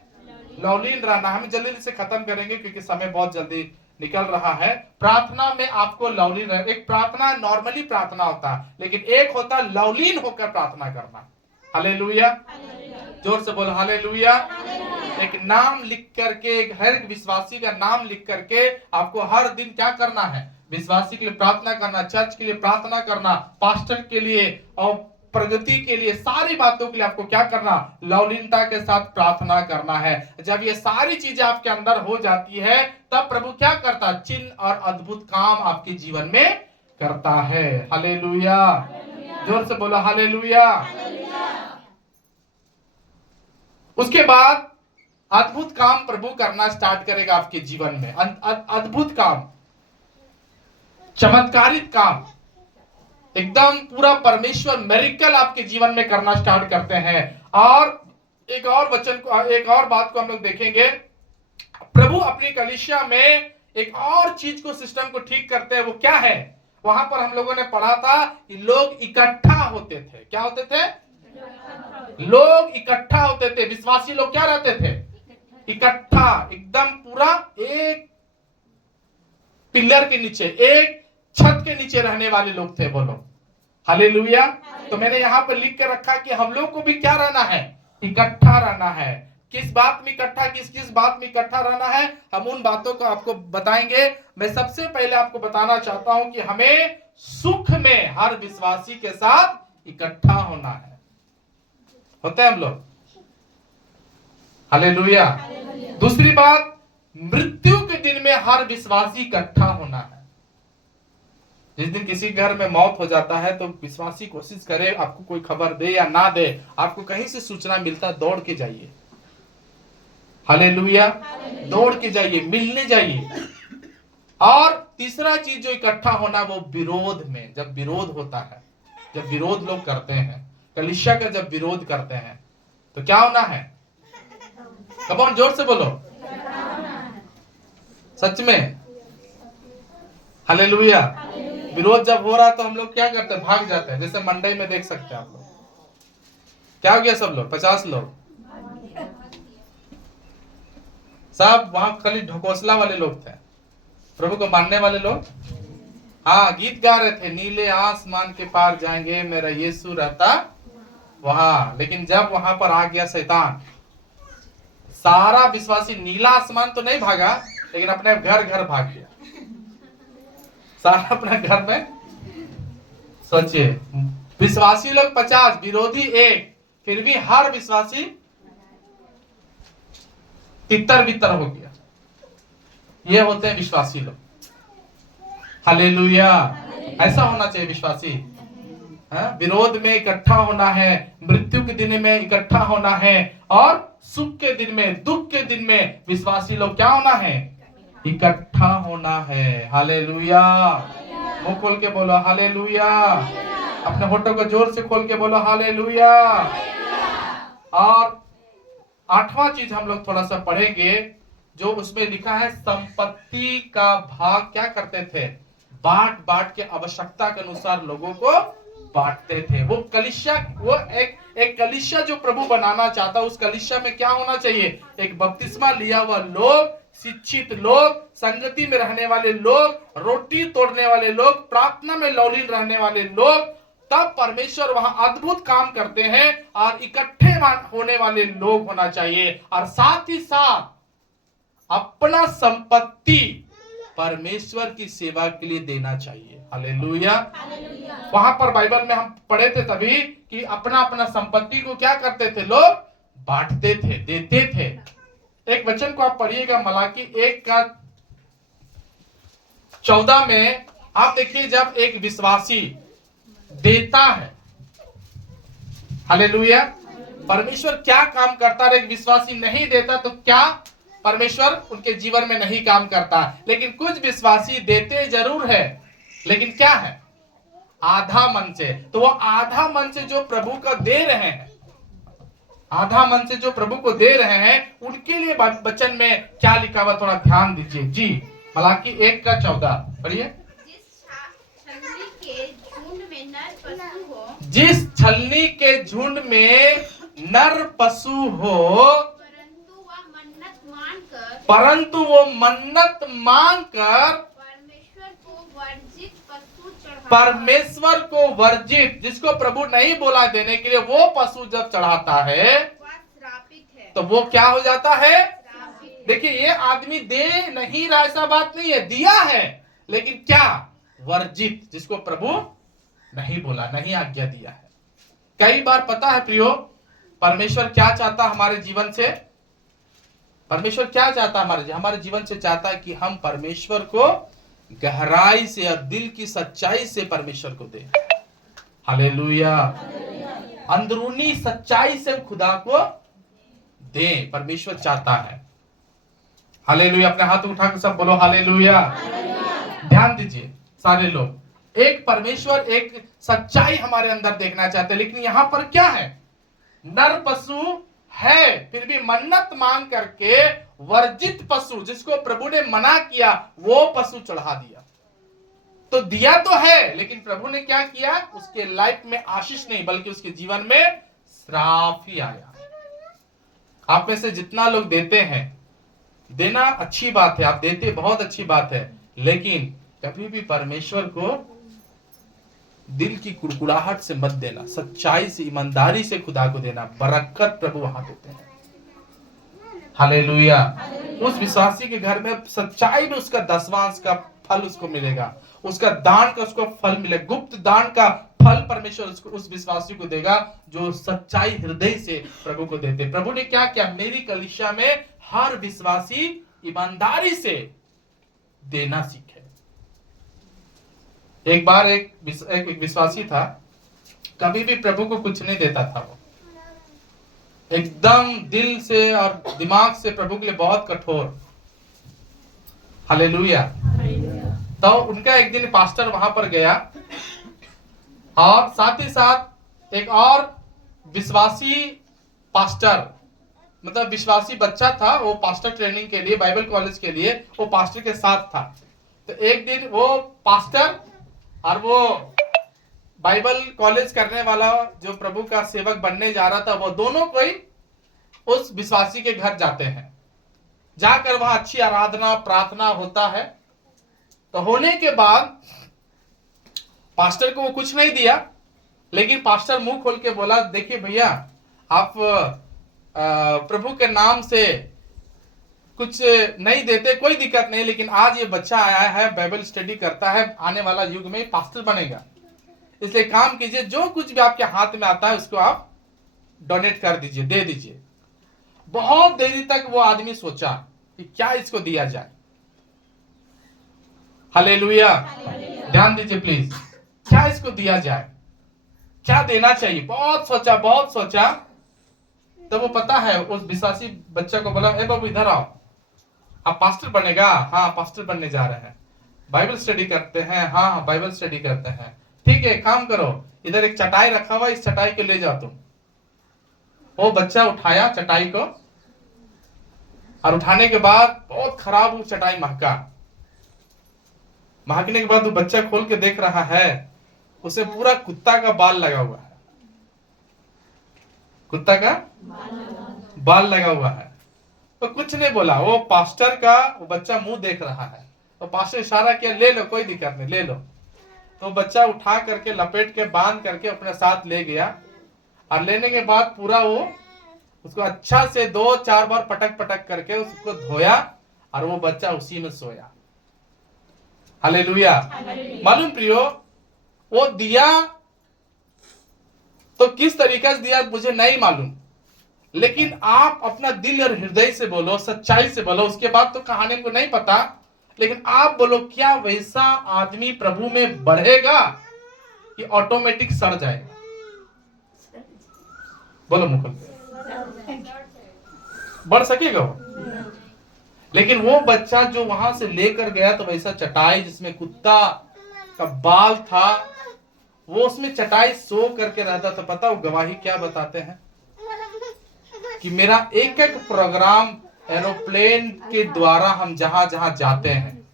लवलीन रहना। हम जल्दी से खत्म करेंगे क्योंकि समय बहुत जल्दी निकल रहा है। प्रार्थना में आपको लवलीन रहना। एक प्रार्थना नॉर्मली प्रार्थना होता है, लेकिन एक होता लवलीन होकर प्रार्थना करना। हालेलुया। जोर से बोलो हालेलुया। एक नाम लिख करके, एक हर विश्वासी का नाम लिख करके आपको हर दिन क्या करना है? विश्वासी के लिए प्रार्थना करना, चर्च के लिए प्रार्थना करना, पास्टर के लिए और प्रगति के लिए, सारी बातों के लिए आपको क्या करना? लवलीनता के साथ प्रार्थना करना है। जब ये सारी चीजें आपके अंदर हो जाती है, तब प्रभु क्या करता? चिन्ह और अद्भुत काम आपके जीवन में करता है। हालेलुया। जोर से बोलो हालेलुया। उसके बाद अद्भुत काम प्रभु करना स्टार्ट करेगा आपके जीवन में। अद्भुत काम, चमत्कारिक काम, एकदम पूरा परमेश्वर मेरिकल आपके जीवन में करना स्टार्ट करते हैं। और एक और वचन को, एक और बात को हम लोग देखेंगे। प्रभु अपनी कलीसिया में एक और चीज को, सिस्टम को ठीक करते हैं। वो क्या है? वहां पर हम लोगों ने पढ़ा था कि लोग इकट्ठा होते थे। क्या होते थे? लोग इकट्ठा होते थे। विश्वासी लोग क्या रहते थे? इकट्ठा, एकदम पूरा एक पिलर के नीचे, एक छत के नीचे रहने वाले लोग थे। बोलो हालेलुया। तो मैंने यहां पर लिख के रखा कि हम लोग को भी क्या रहना है? इकट्ठा रहना है। किस बात में इकट्ठा, किस बात में इकट्ठा रहना है, हम उन बातों को आपको बताएंगे। मैं सबसे पहले आपको बताना चाहता हूं कि हमें सुख में हर विश्वासी के साथ इकट्ठा होना है। होते हैं हम लोग? हालेलुया। दूसरी बात, मृत्यु के दिन में हर विश्वासी इकट्ठा होना है। जिस दिन किसी घर में मौत हो जाता है, तो विश्वासी कोशिश करे, आपको कोई खबर दे या ना दे, आपको कहीं से सूचना मिलता, दौड़ के जाइए। हालेलुया। दौड़ के जाइए, मिलने जाइए। और तीसरा चीज जो इकट्ठा होना, वो विरोध में। जब विरोध होता है, जब विरोध लोग करते हैं, कलीसिया का जब विरोध करते हैं, तो क्या होना है? कम ऑन, जोर से बोलो। सच में हालेलुया। विरोध जब हो रहा है तो हम लोग क्या करते हैं? भाग जाते हैं। जैसे मंडई में देख सकते हैं आप लोग, क्या हो गया? सब लोग 50 लोग सब वहां खाली ढकोसला वाले लोग थे, प्रभु को मानने वाले लोग हाँ, गीत गा रहे थे, नीले आसमान के पार जाएंगे, मेरा यीशु रहता वहां। लेकिन जब वहां पर आ गया शैतान, सारा विश्वासी नीला आसमान तो नहीं भागा, लेकिन अपने घर घर भाग गया। सारा अपना घर में। सोचिए, विश्वासी लोग 50, विरोधी 1, फिर भी हर विश्वासी तितर बितर हो गया। ये होते हैं विश्वासी लोग। हालेलुया। ऐसा होना चाहिए विश्वासी। विरोध में इकट्ठा होना है, मृत्यु के दिन में इकट्ठा होना है, और सुख के दिन में, दुख के दिन में विश्वासी लोग क्या होना है? इकट्ठा होना है। हालेलुया। मुंह खोल के बोलो हालेलुया। अपने होठों को जोर से खोल के बोलो हालेलुया। और 8वां चीज हम लोग थोड़ा सा पढ़ेंगे, जो उसमें लिखा है, संपत्ति का भाग क्या करते थे? बांट बांट के आवश्यकता के अनुसार लोगों को बांटते थे। वो कलीसिया, वो एक कलीसिया जो प्रभु बनाना चाहता, उस कलीसिया में क्या होना चाहिए? एक बपतिस्मा लिया हुआ लोग, शिक्षित लोग, संगति में रहने वाले लोग, रोटी तोड़ने वाले लोग, प्रार्थना में लौलीन रहने वाले लोग, तब परमेश्वर वहां अद्भुत काम करते हैं। और इकट्ठे होने वाले लोग होना चाहिए, और साथ ही साथ अपना संपत्ति परमेश्वर की सेवा के लिए देना चाहिए। हालेलुया। वहां पर बाइबल में हम पढ़े थे तभी कि अपना अपना संपत्ति को क्या करते थे? लोग बांटते थे, देते थे। एक वचन को आप पढ़िएगा, मलाकी 1:14 में। आप देखिए, जब एक विश्वासी देता है, हालेलुया, परमेश्वर क्या काम करता है। एक विश्वासी नहीं देता तो क्या परमेश्वर उनके जीवन में नहीं काम करता। लेकिन कुछ विश्वासी देते जरूर है, लेकिन क्या है? आधा मन से। तो वो आधा मन से जो प्रभु का दे रहे हैं, आधा मन से जो प्रभु को दे रहे हैं, उनके लिए वचन में क्या लिखा हुआ, थोड़ा ध्यान दीजिए जी। मलाकी 1:14 पढ़िए। जिस छलनी के झुंड में नर पशु हो, परंतु वो मन्नत मांगकर परमेश्वर को वर्जित, जिसको प्रभु नहीं बोला देने के लिए, वो पशु जब चढ़ाता है तो वो क्या हो जाता है? देखिए, ये आदमी दे नहीं रहा, ऐसा बात नहीं है, दिया है, लेकिन क्या? वर्जित, जिसको प्रभु नहीं बोला, नहीं आज्ञा दिया है। कई बार पता है प्रियो, परमेश्वर क्या चाहता हमारे जीवन से? परमेश्वर क्या चाहता हमारे जीवन से? चाहता है कि हम परमेश्वर को गहराई से और दिल की सच्चाई से परमेश्वर को दें। हालेलुया। अंदरूनी सच्चाई से खुदा को दें, परमेश्वर चाहता है। हालेलुया। अपने हाथ उठा के सब बोलो हालेलुया। ध्यान दीजिए सारे लोग, एक परमेश्वर एक सच्चाई हमारे अंदर देखना चाहते हैं, लेकिन यहां पर क्या है? नर पशु है, फिर भी मन्नत मांग करके वर्जित पशु, जिसको प्रभु ने मना किया, वो पशु चढ़ा दिया। तो दिया तो है, लेकिन प्रभु ने क्या किया? उसके लाइफ में आशीष नहीं, बल्कि उसके जीवन में श्राप ही आया। आप में से जितना लोग देते हैं, देना अच्छी बात है, आप देते बहुत अच्छी बात है, लेकिन कभी भी परमेश्वर को दिल की कुड़कुड़ाहट से मत देना, सच्चाई से, ईमानदारी से खुदा को देना। बरकत प्रभु वहां देते हैं। हालेलुया। उस विश्वासी के घर में सच्चाई में उसका 10वां का फल उसको मिलेगा, उसका दान का उसको फल मिलेगा, गुप्त दान का फल परमेश्वर उसको, उस विश्वासी को देगा जो सच्चाई हृदय से प्रभु को देते। प्रभु ने क्या किया? मेरी कलीसिया में हर विश्वासी ईमानदारी से देना सीखे। एक बार एक विश्वासी था, कभी भी प्रभु को कुछ नहीं देता था। वो एकदम दिल से और दिमाग से प्रभु के लिए बहुत कठोर। हालेलुया। तो उनका एक दिन पास्टर वहां पर गया, और साथ ही साथ एक और विश्वासी पास्टर, मतलब विश्वासी बच्चा था, वो पास्टर ट्रेनिंग के लिए, बाइबल कॉलेज के लिए, वो पास्टर के साथ था। तो एक दिन वो पास्टर और वो बाइबल कॉलेज करने वाला जो प्रभु का सेवक बनने जा रहा था, वो दोनों कोई उस विश्वासी के घर जाते हैं। जाकर वहां अच्छी आराधना प्रार्थना होता है। तो होने के बाद पास्टर को वो कुछ नहीं दिया, लेकिन पास्टर मुंह खोल के बोला, देखिए भैया, आप प्रभु के नाम से कुछ नहीं देते, कोई दिक्कत नहीं, लेकिन आज ये बच्चा आया है, बाइबल स्टडी करता है, आने वाला युग में पास्टर बनेगा, इसलिए काम कीजिए, जो कुछ भी आपके हाथ में आता है उसको आप डोनेट कर दीजिए, दे दीजिए। बहुत देरी तक वो आदमी सोचा कि क्या इसको दिया जाए। हालेलुया, ध्यान दीजिए प्लीज, क्या इसको दिया जाए, क्या देना चाहिए, बहुत सोचा, बहुत सोचा। तो वो पता है उस विश्वासी बच्चा को बोला, ए बाबू इधर आओ, आप पास्टर बनेगा? हाँ पास्टर बनने जा रहे हैं। बाइबल स्टडी करते हैं? हाँ बाइबल स्टडी करते हैं। ठीक है, काम करो, इधर एक चटाई रखा हुआ, इस चटाई को ले जाओ तुम। वो बच्चा उठाया चटाई को, और उठाने के बाद बहुत खराब वो चटाई महका। महकने के बाद वो बच्चा खोल के देख रहा है, उसे पूरा कुत्ता का बाल लगा हुआ है, कुत्ता का बाल लगा हुआ है। तो कुछ नहीं बोला, वो पास्टर का वो बच्चा मुंह देख रहा है, तो पास्टर इशारा किया, ले लो, कोई दिक्कत नहीं, ले लो। तो बच्चा उठा करके लपेट के बांध करके अपने साथ ले गया, और लेने के बाद पूरा वो उसको अच्छा से 2-4 बार पटक पटक करके उसको धोया, और वो बच्चा उसी में सोया। हालेलुया। मालूम प्रियो, वो दिया तो किस तरीके से दिया मुझे नहीं मालूम, लेकिन आप अपना दिल और हृदय से बोलो, सच्चाई से बोलो। उसके बाद तो कहानी को नहीं पता, लेकिन आप बोलो, क्या वैसा आदमी प्रभु में बढ़ेगा कि ऑटोमेटिक सड़ जाएगा? बोलो मुकुल, बढ़ सकेगा वो? लेकिन वो बच्चा जो वहां से लेकर गया, तो वैसा चटाई जिसमें कुत्ता का बाल था, वो उसमें चटाई सो करके रहता था। पता वो गवाही क्या बताते हैं कि मेरा एक एक प्रोग्राम एरोप्लेन के द्वारा हम जहां जहां जाते हैं,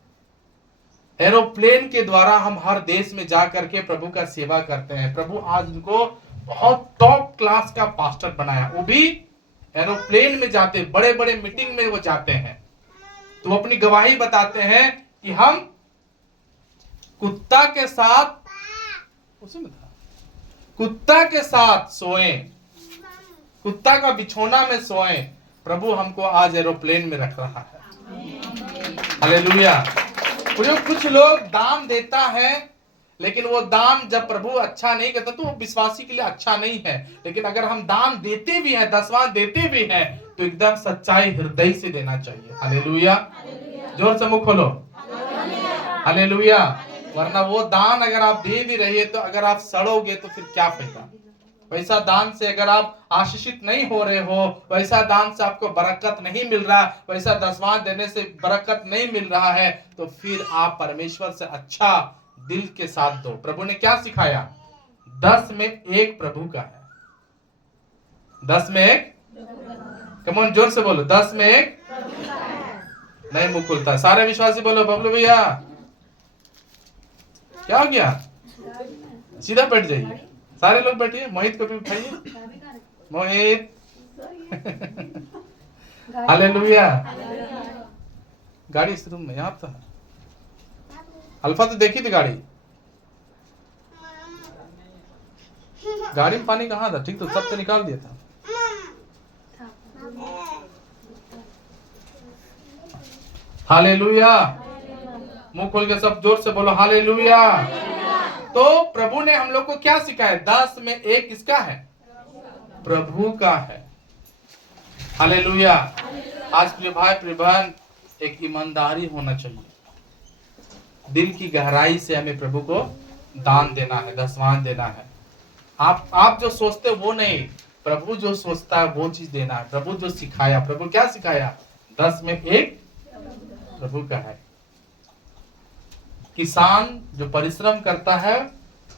एरोप्लेन के द्वारा हम हर देश में जा करके प्रभु का सेवा करते हैं। प्रभु आज उनको बहुत टॉप क्लास का पास्टर बनाया, वो भी एरोप्लेन में जाते, बड़े बड़े मीटिंग में वो जाते हैं। तो अपनी गवाही बताते हैं कि हम कुत्ता के साथ, उसी में था, कुत्ता के साथ सोए, कुत्ता का बिछोना में सोए, प्रभु हमको आज एरोप्लेन में रख रहा है। हालेलुया। कुछ लोग दान देता है, लेकिन वो दान जब प्रभु अच्छा नहीं करता तो वो विश्वासी के लिए अच्छा नहीं है। लेकिन अगर हम दान देते भी हैं, दसवां देते भी हैं, तो एकदम सच्चाई हृदय से देना चाहिए। हालेलुया। जोर से मुंह खोलो, हालेलुया। वरना वो दान अगर आप दे भी रही है, तो अगर आप सड़ोगे तो फिर क्या फायदा? वैसा दान से अगर आप आशीषित नहीं हो रहे हो, वैसा दान से आपको बरकत नहीं मिल रहा, वैसा दसवां देने से बरकत नहीं मिल रहा है, तो फिर आप परमेश्वर से अच्छा दिल के साथ दो। प्रभु ने क्या सिखाया? 10 में 1 प्रभु का है। 10 में 1, कमोन जोर से बोलो, 10 में 1 नहीं मुंह खुलता। सारे विश्वासी बोलो, बबलू भैया क्या हो गया? सीधा बैठ जाइए, सारे लोग बैठिए, मोहित को भी उठाइए, मोहित। हालेलुया। गाड़ी इस रूम में, यहाँ था अल्फा, तो देखी थी गाड़ी, गाड़ी में पानी कहाँ था? ठीक तो सब तो निकाल दिया था। हालेलुया। मुंह खोल के सब जोर से बोलो हालेलुया। तो प्रभु ने हम लोग को क्या सिखाया? 10 में 1 किसका है? प्रभु का है। हालेलुया। आज प्रिय भाई प्रिय बहन, एक ईमानदारी होना चाहिए, दिल की गहराई से हमें प्रभु को दान देना है, दसवां देना है। आप जो सोचते हो वो नहीं, प्रभु जो सोचता है वो चीज देना है। प्रभु जो सिखाया, प्रभु क्या सिखाया? 10 में 1 प्रभु का है। किसान जो परिश्रम करता है,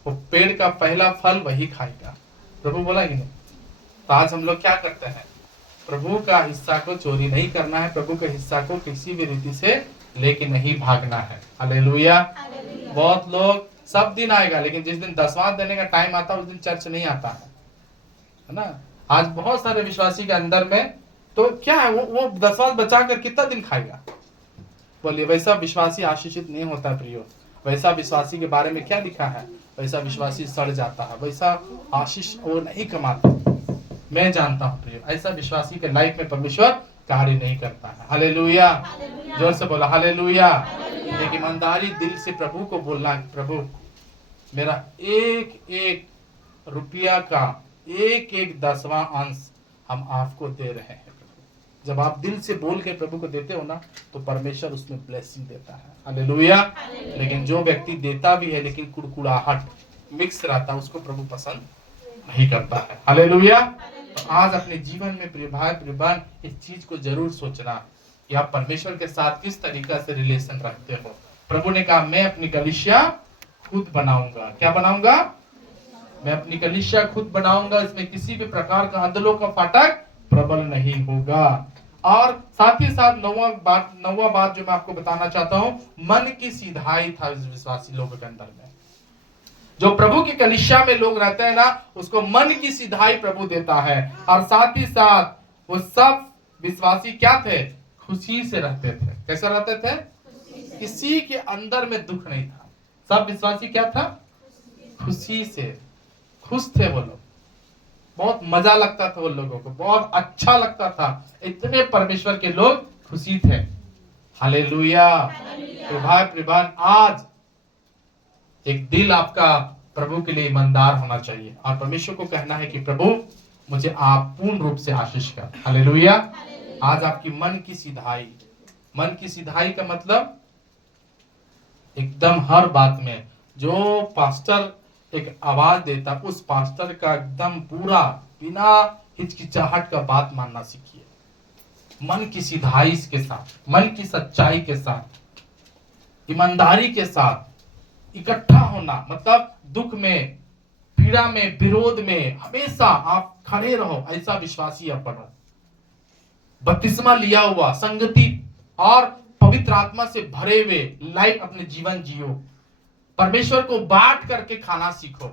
वो पेड़ का पहला फल वही खाएगा, प्रभु बोला कि नहीं? तो आज हम लोग क्या करते हैं? प्रभु का हिस्सा को चोरी नहीं करना है, प्रभु के हिस्सा को किसी भी रीति से लेके नहीं भागना है। हालेलुया। बहुत लोग सब दिन आएगा, लेकिन जिस दिन दसवां देने का टाइम आता है उस दिन चर्च नहीं आता है ना। आज बहुत सारे विश्वासी के अंदर में तो क्या है, वो दसवां बचा कर कितना दिन खाएगा? बोलिए, वैसा विश्वासी आशीषित नहीं होता प्रियो। वैसा विश्वासी के बारे में क्या लिखा है? वैसा विश्वासी सड़ जाता है, वैसा आशीष वो नहीं कमाता। मैं जानता हूँ प्रिय, ऐसा विश्वासी के लाइफ में परमेश्वर कार्य नहीं करता है। हालेलुया, जोर से बोला हालेलुया। एक ईमानदारी दिल से प्रभु को बोलना, प्रभु मेरा एक एक रुपया का एक एक 10वां अंश हम आपको दे रहे हैं। जब आप दिल से बोल के प्रभु को देते हो ना, तो परमेश्वर उसमें ब्लेसिंग देता है। हालेलुया। लेकिन जो व्यक्ति देता भी है लेकिन कुड़कुड़ाहट मिक्स रहता है, उसको प्रभु पसंद नहीं करता है। हालेलुया। तो आज अपने जीवन में प्रिय भाई प्रिय बहन, इस चीज को जरूर सोचना कि आप परमेश्वर के साथ किस तरीका से रिलेशन रखते हो। प्रभु ने कहा मैं अपनी कलीसिया खुद बनाऊंगा। क्या बनाऊंगा? मैं अपनी कलीसिया खुद बनाऊंगा, इसमें किसी भी प्रकार का अंधलों का फाटक प्रबल नहीं होगा। और साथ ही साथ नौवा बात जो मैं आपको बताना चाहता हूं, मन की सीधाई था इस विश्वासी लोगों के अंदर में। जो प्रभु की कलीसिया में लोग रहते हैं ना, उसको मन की सीधाई प्रभु देता है। और साथ ही साथ वो सब विश्वासी क्या थे? खुशी से रहते थे। कैसे रहते थे? किसी के अंदर में दुख नहीं था। सब विश्वासी क्या था? खुशी से खुश थे वो लोग। बहुत मजा लगता था वो लोगों को, बहुत अच्छा लगता था। इतने परमेश्वर के लोग खुशी थे। हालेलुया। तो भाई प्रिभान, आज एक दिल आपका प्रभु के लिए ईमानदार होना चाहिए और परमेश्वर को कहना है कि प्रभु मुझे आप पूर्ण रूप से आशीष कर। हालेलुया। आज आपकी मन की सीधाई का मतलब एकदम हर बात में जो पास्टर एक आवाज देता, उस पास्टर का एकदम पूरा बिना हिचकिचाहट का बात मानना सीखिए। मन की सीधाई के साथ, मन की सच्चाई के साथ, ईमानदारी के साथ इकट्ठा होना, मतलब दुख में, पीड़ा में, विरोध में हमेशा आप खड़े रहो। ऐसा विश्वासी आप बनो। बपतिस्मा लिया हुआ, संगति और पवित्र आत्मा से भरे हुए लाइफ अपने जीवन जियो। परमेश्वर को बांट करके खाना सीखो।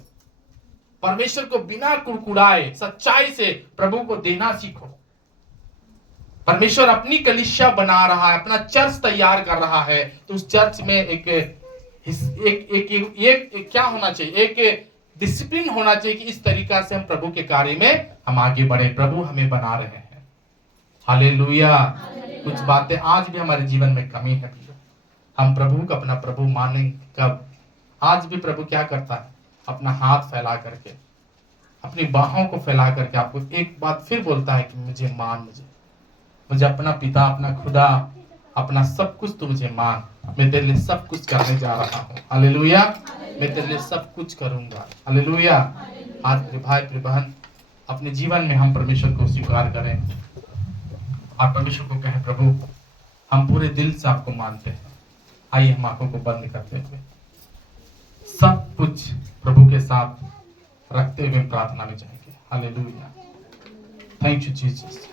परमेश्वर को बिना कुड़कुड़ाए सच्चाई से प्रभु को देना सीखो। परमेश्वर अपनी कलीसिया बना रहा है, अपना चर्च तैयार कर रहा है, तो उस चर्च में एक क्या होना चाहिए? एक डिसिप्लिन होना चाहिए कि इस तरीका से हम प्रभु के कार्य में हम आगे बढ़े। प्रभु हमें बना रहे हैं। हालेलुया। कुछ बातें आज भी हमारे जीवन में कमी है। हम प्रभु को अपना प्रभु माने कब? आज भी प्रभु क्या करता है? अपना हाथ फैला करके, अपनी बाहों को फैला करके आपको एक बात फिर बोलता है कि मुझे मान, मुझे अपना पिता, अपना खुदा, अपना सब कुछ तू मुझे मान। मैं तेरे लिए सब कुछ करने जा रहा हूँ। हालेलुया। मैं तेरे लिए सब कुछ करूंगा। हालेलुया। आज प्रिय भाई प्रिय बहन, अपने जीवन में हम परमेश्वर को स्वीकार करें और परमेश्वर को कहें प्रभु हम पूरे दिल से आपको मानते हैं। आइए हम आंखों को बंद करते हुए सब कुछ प्रभु के साथ रखते हुए प्रार्थना में जाएंगे। हालेलुया। Thank you Jesus.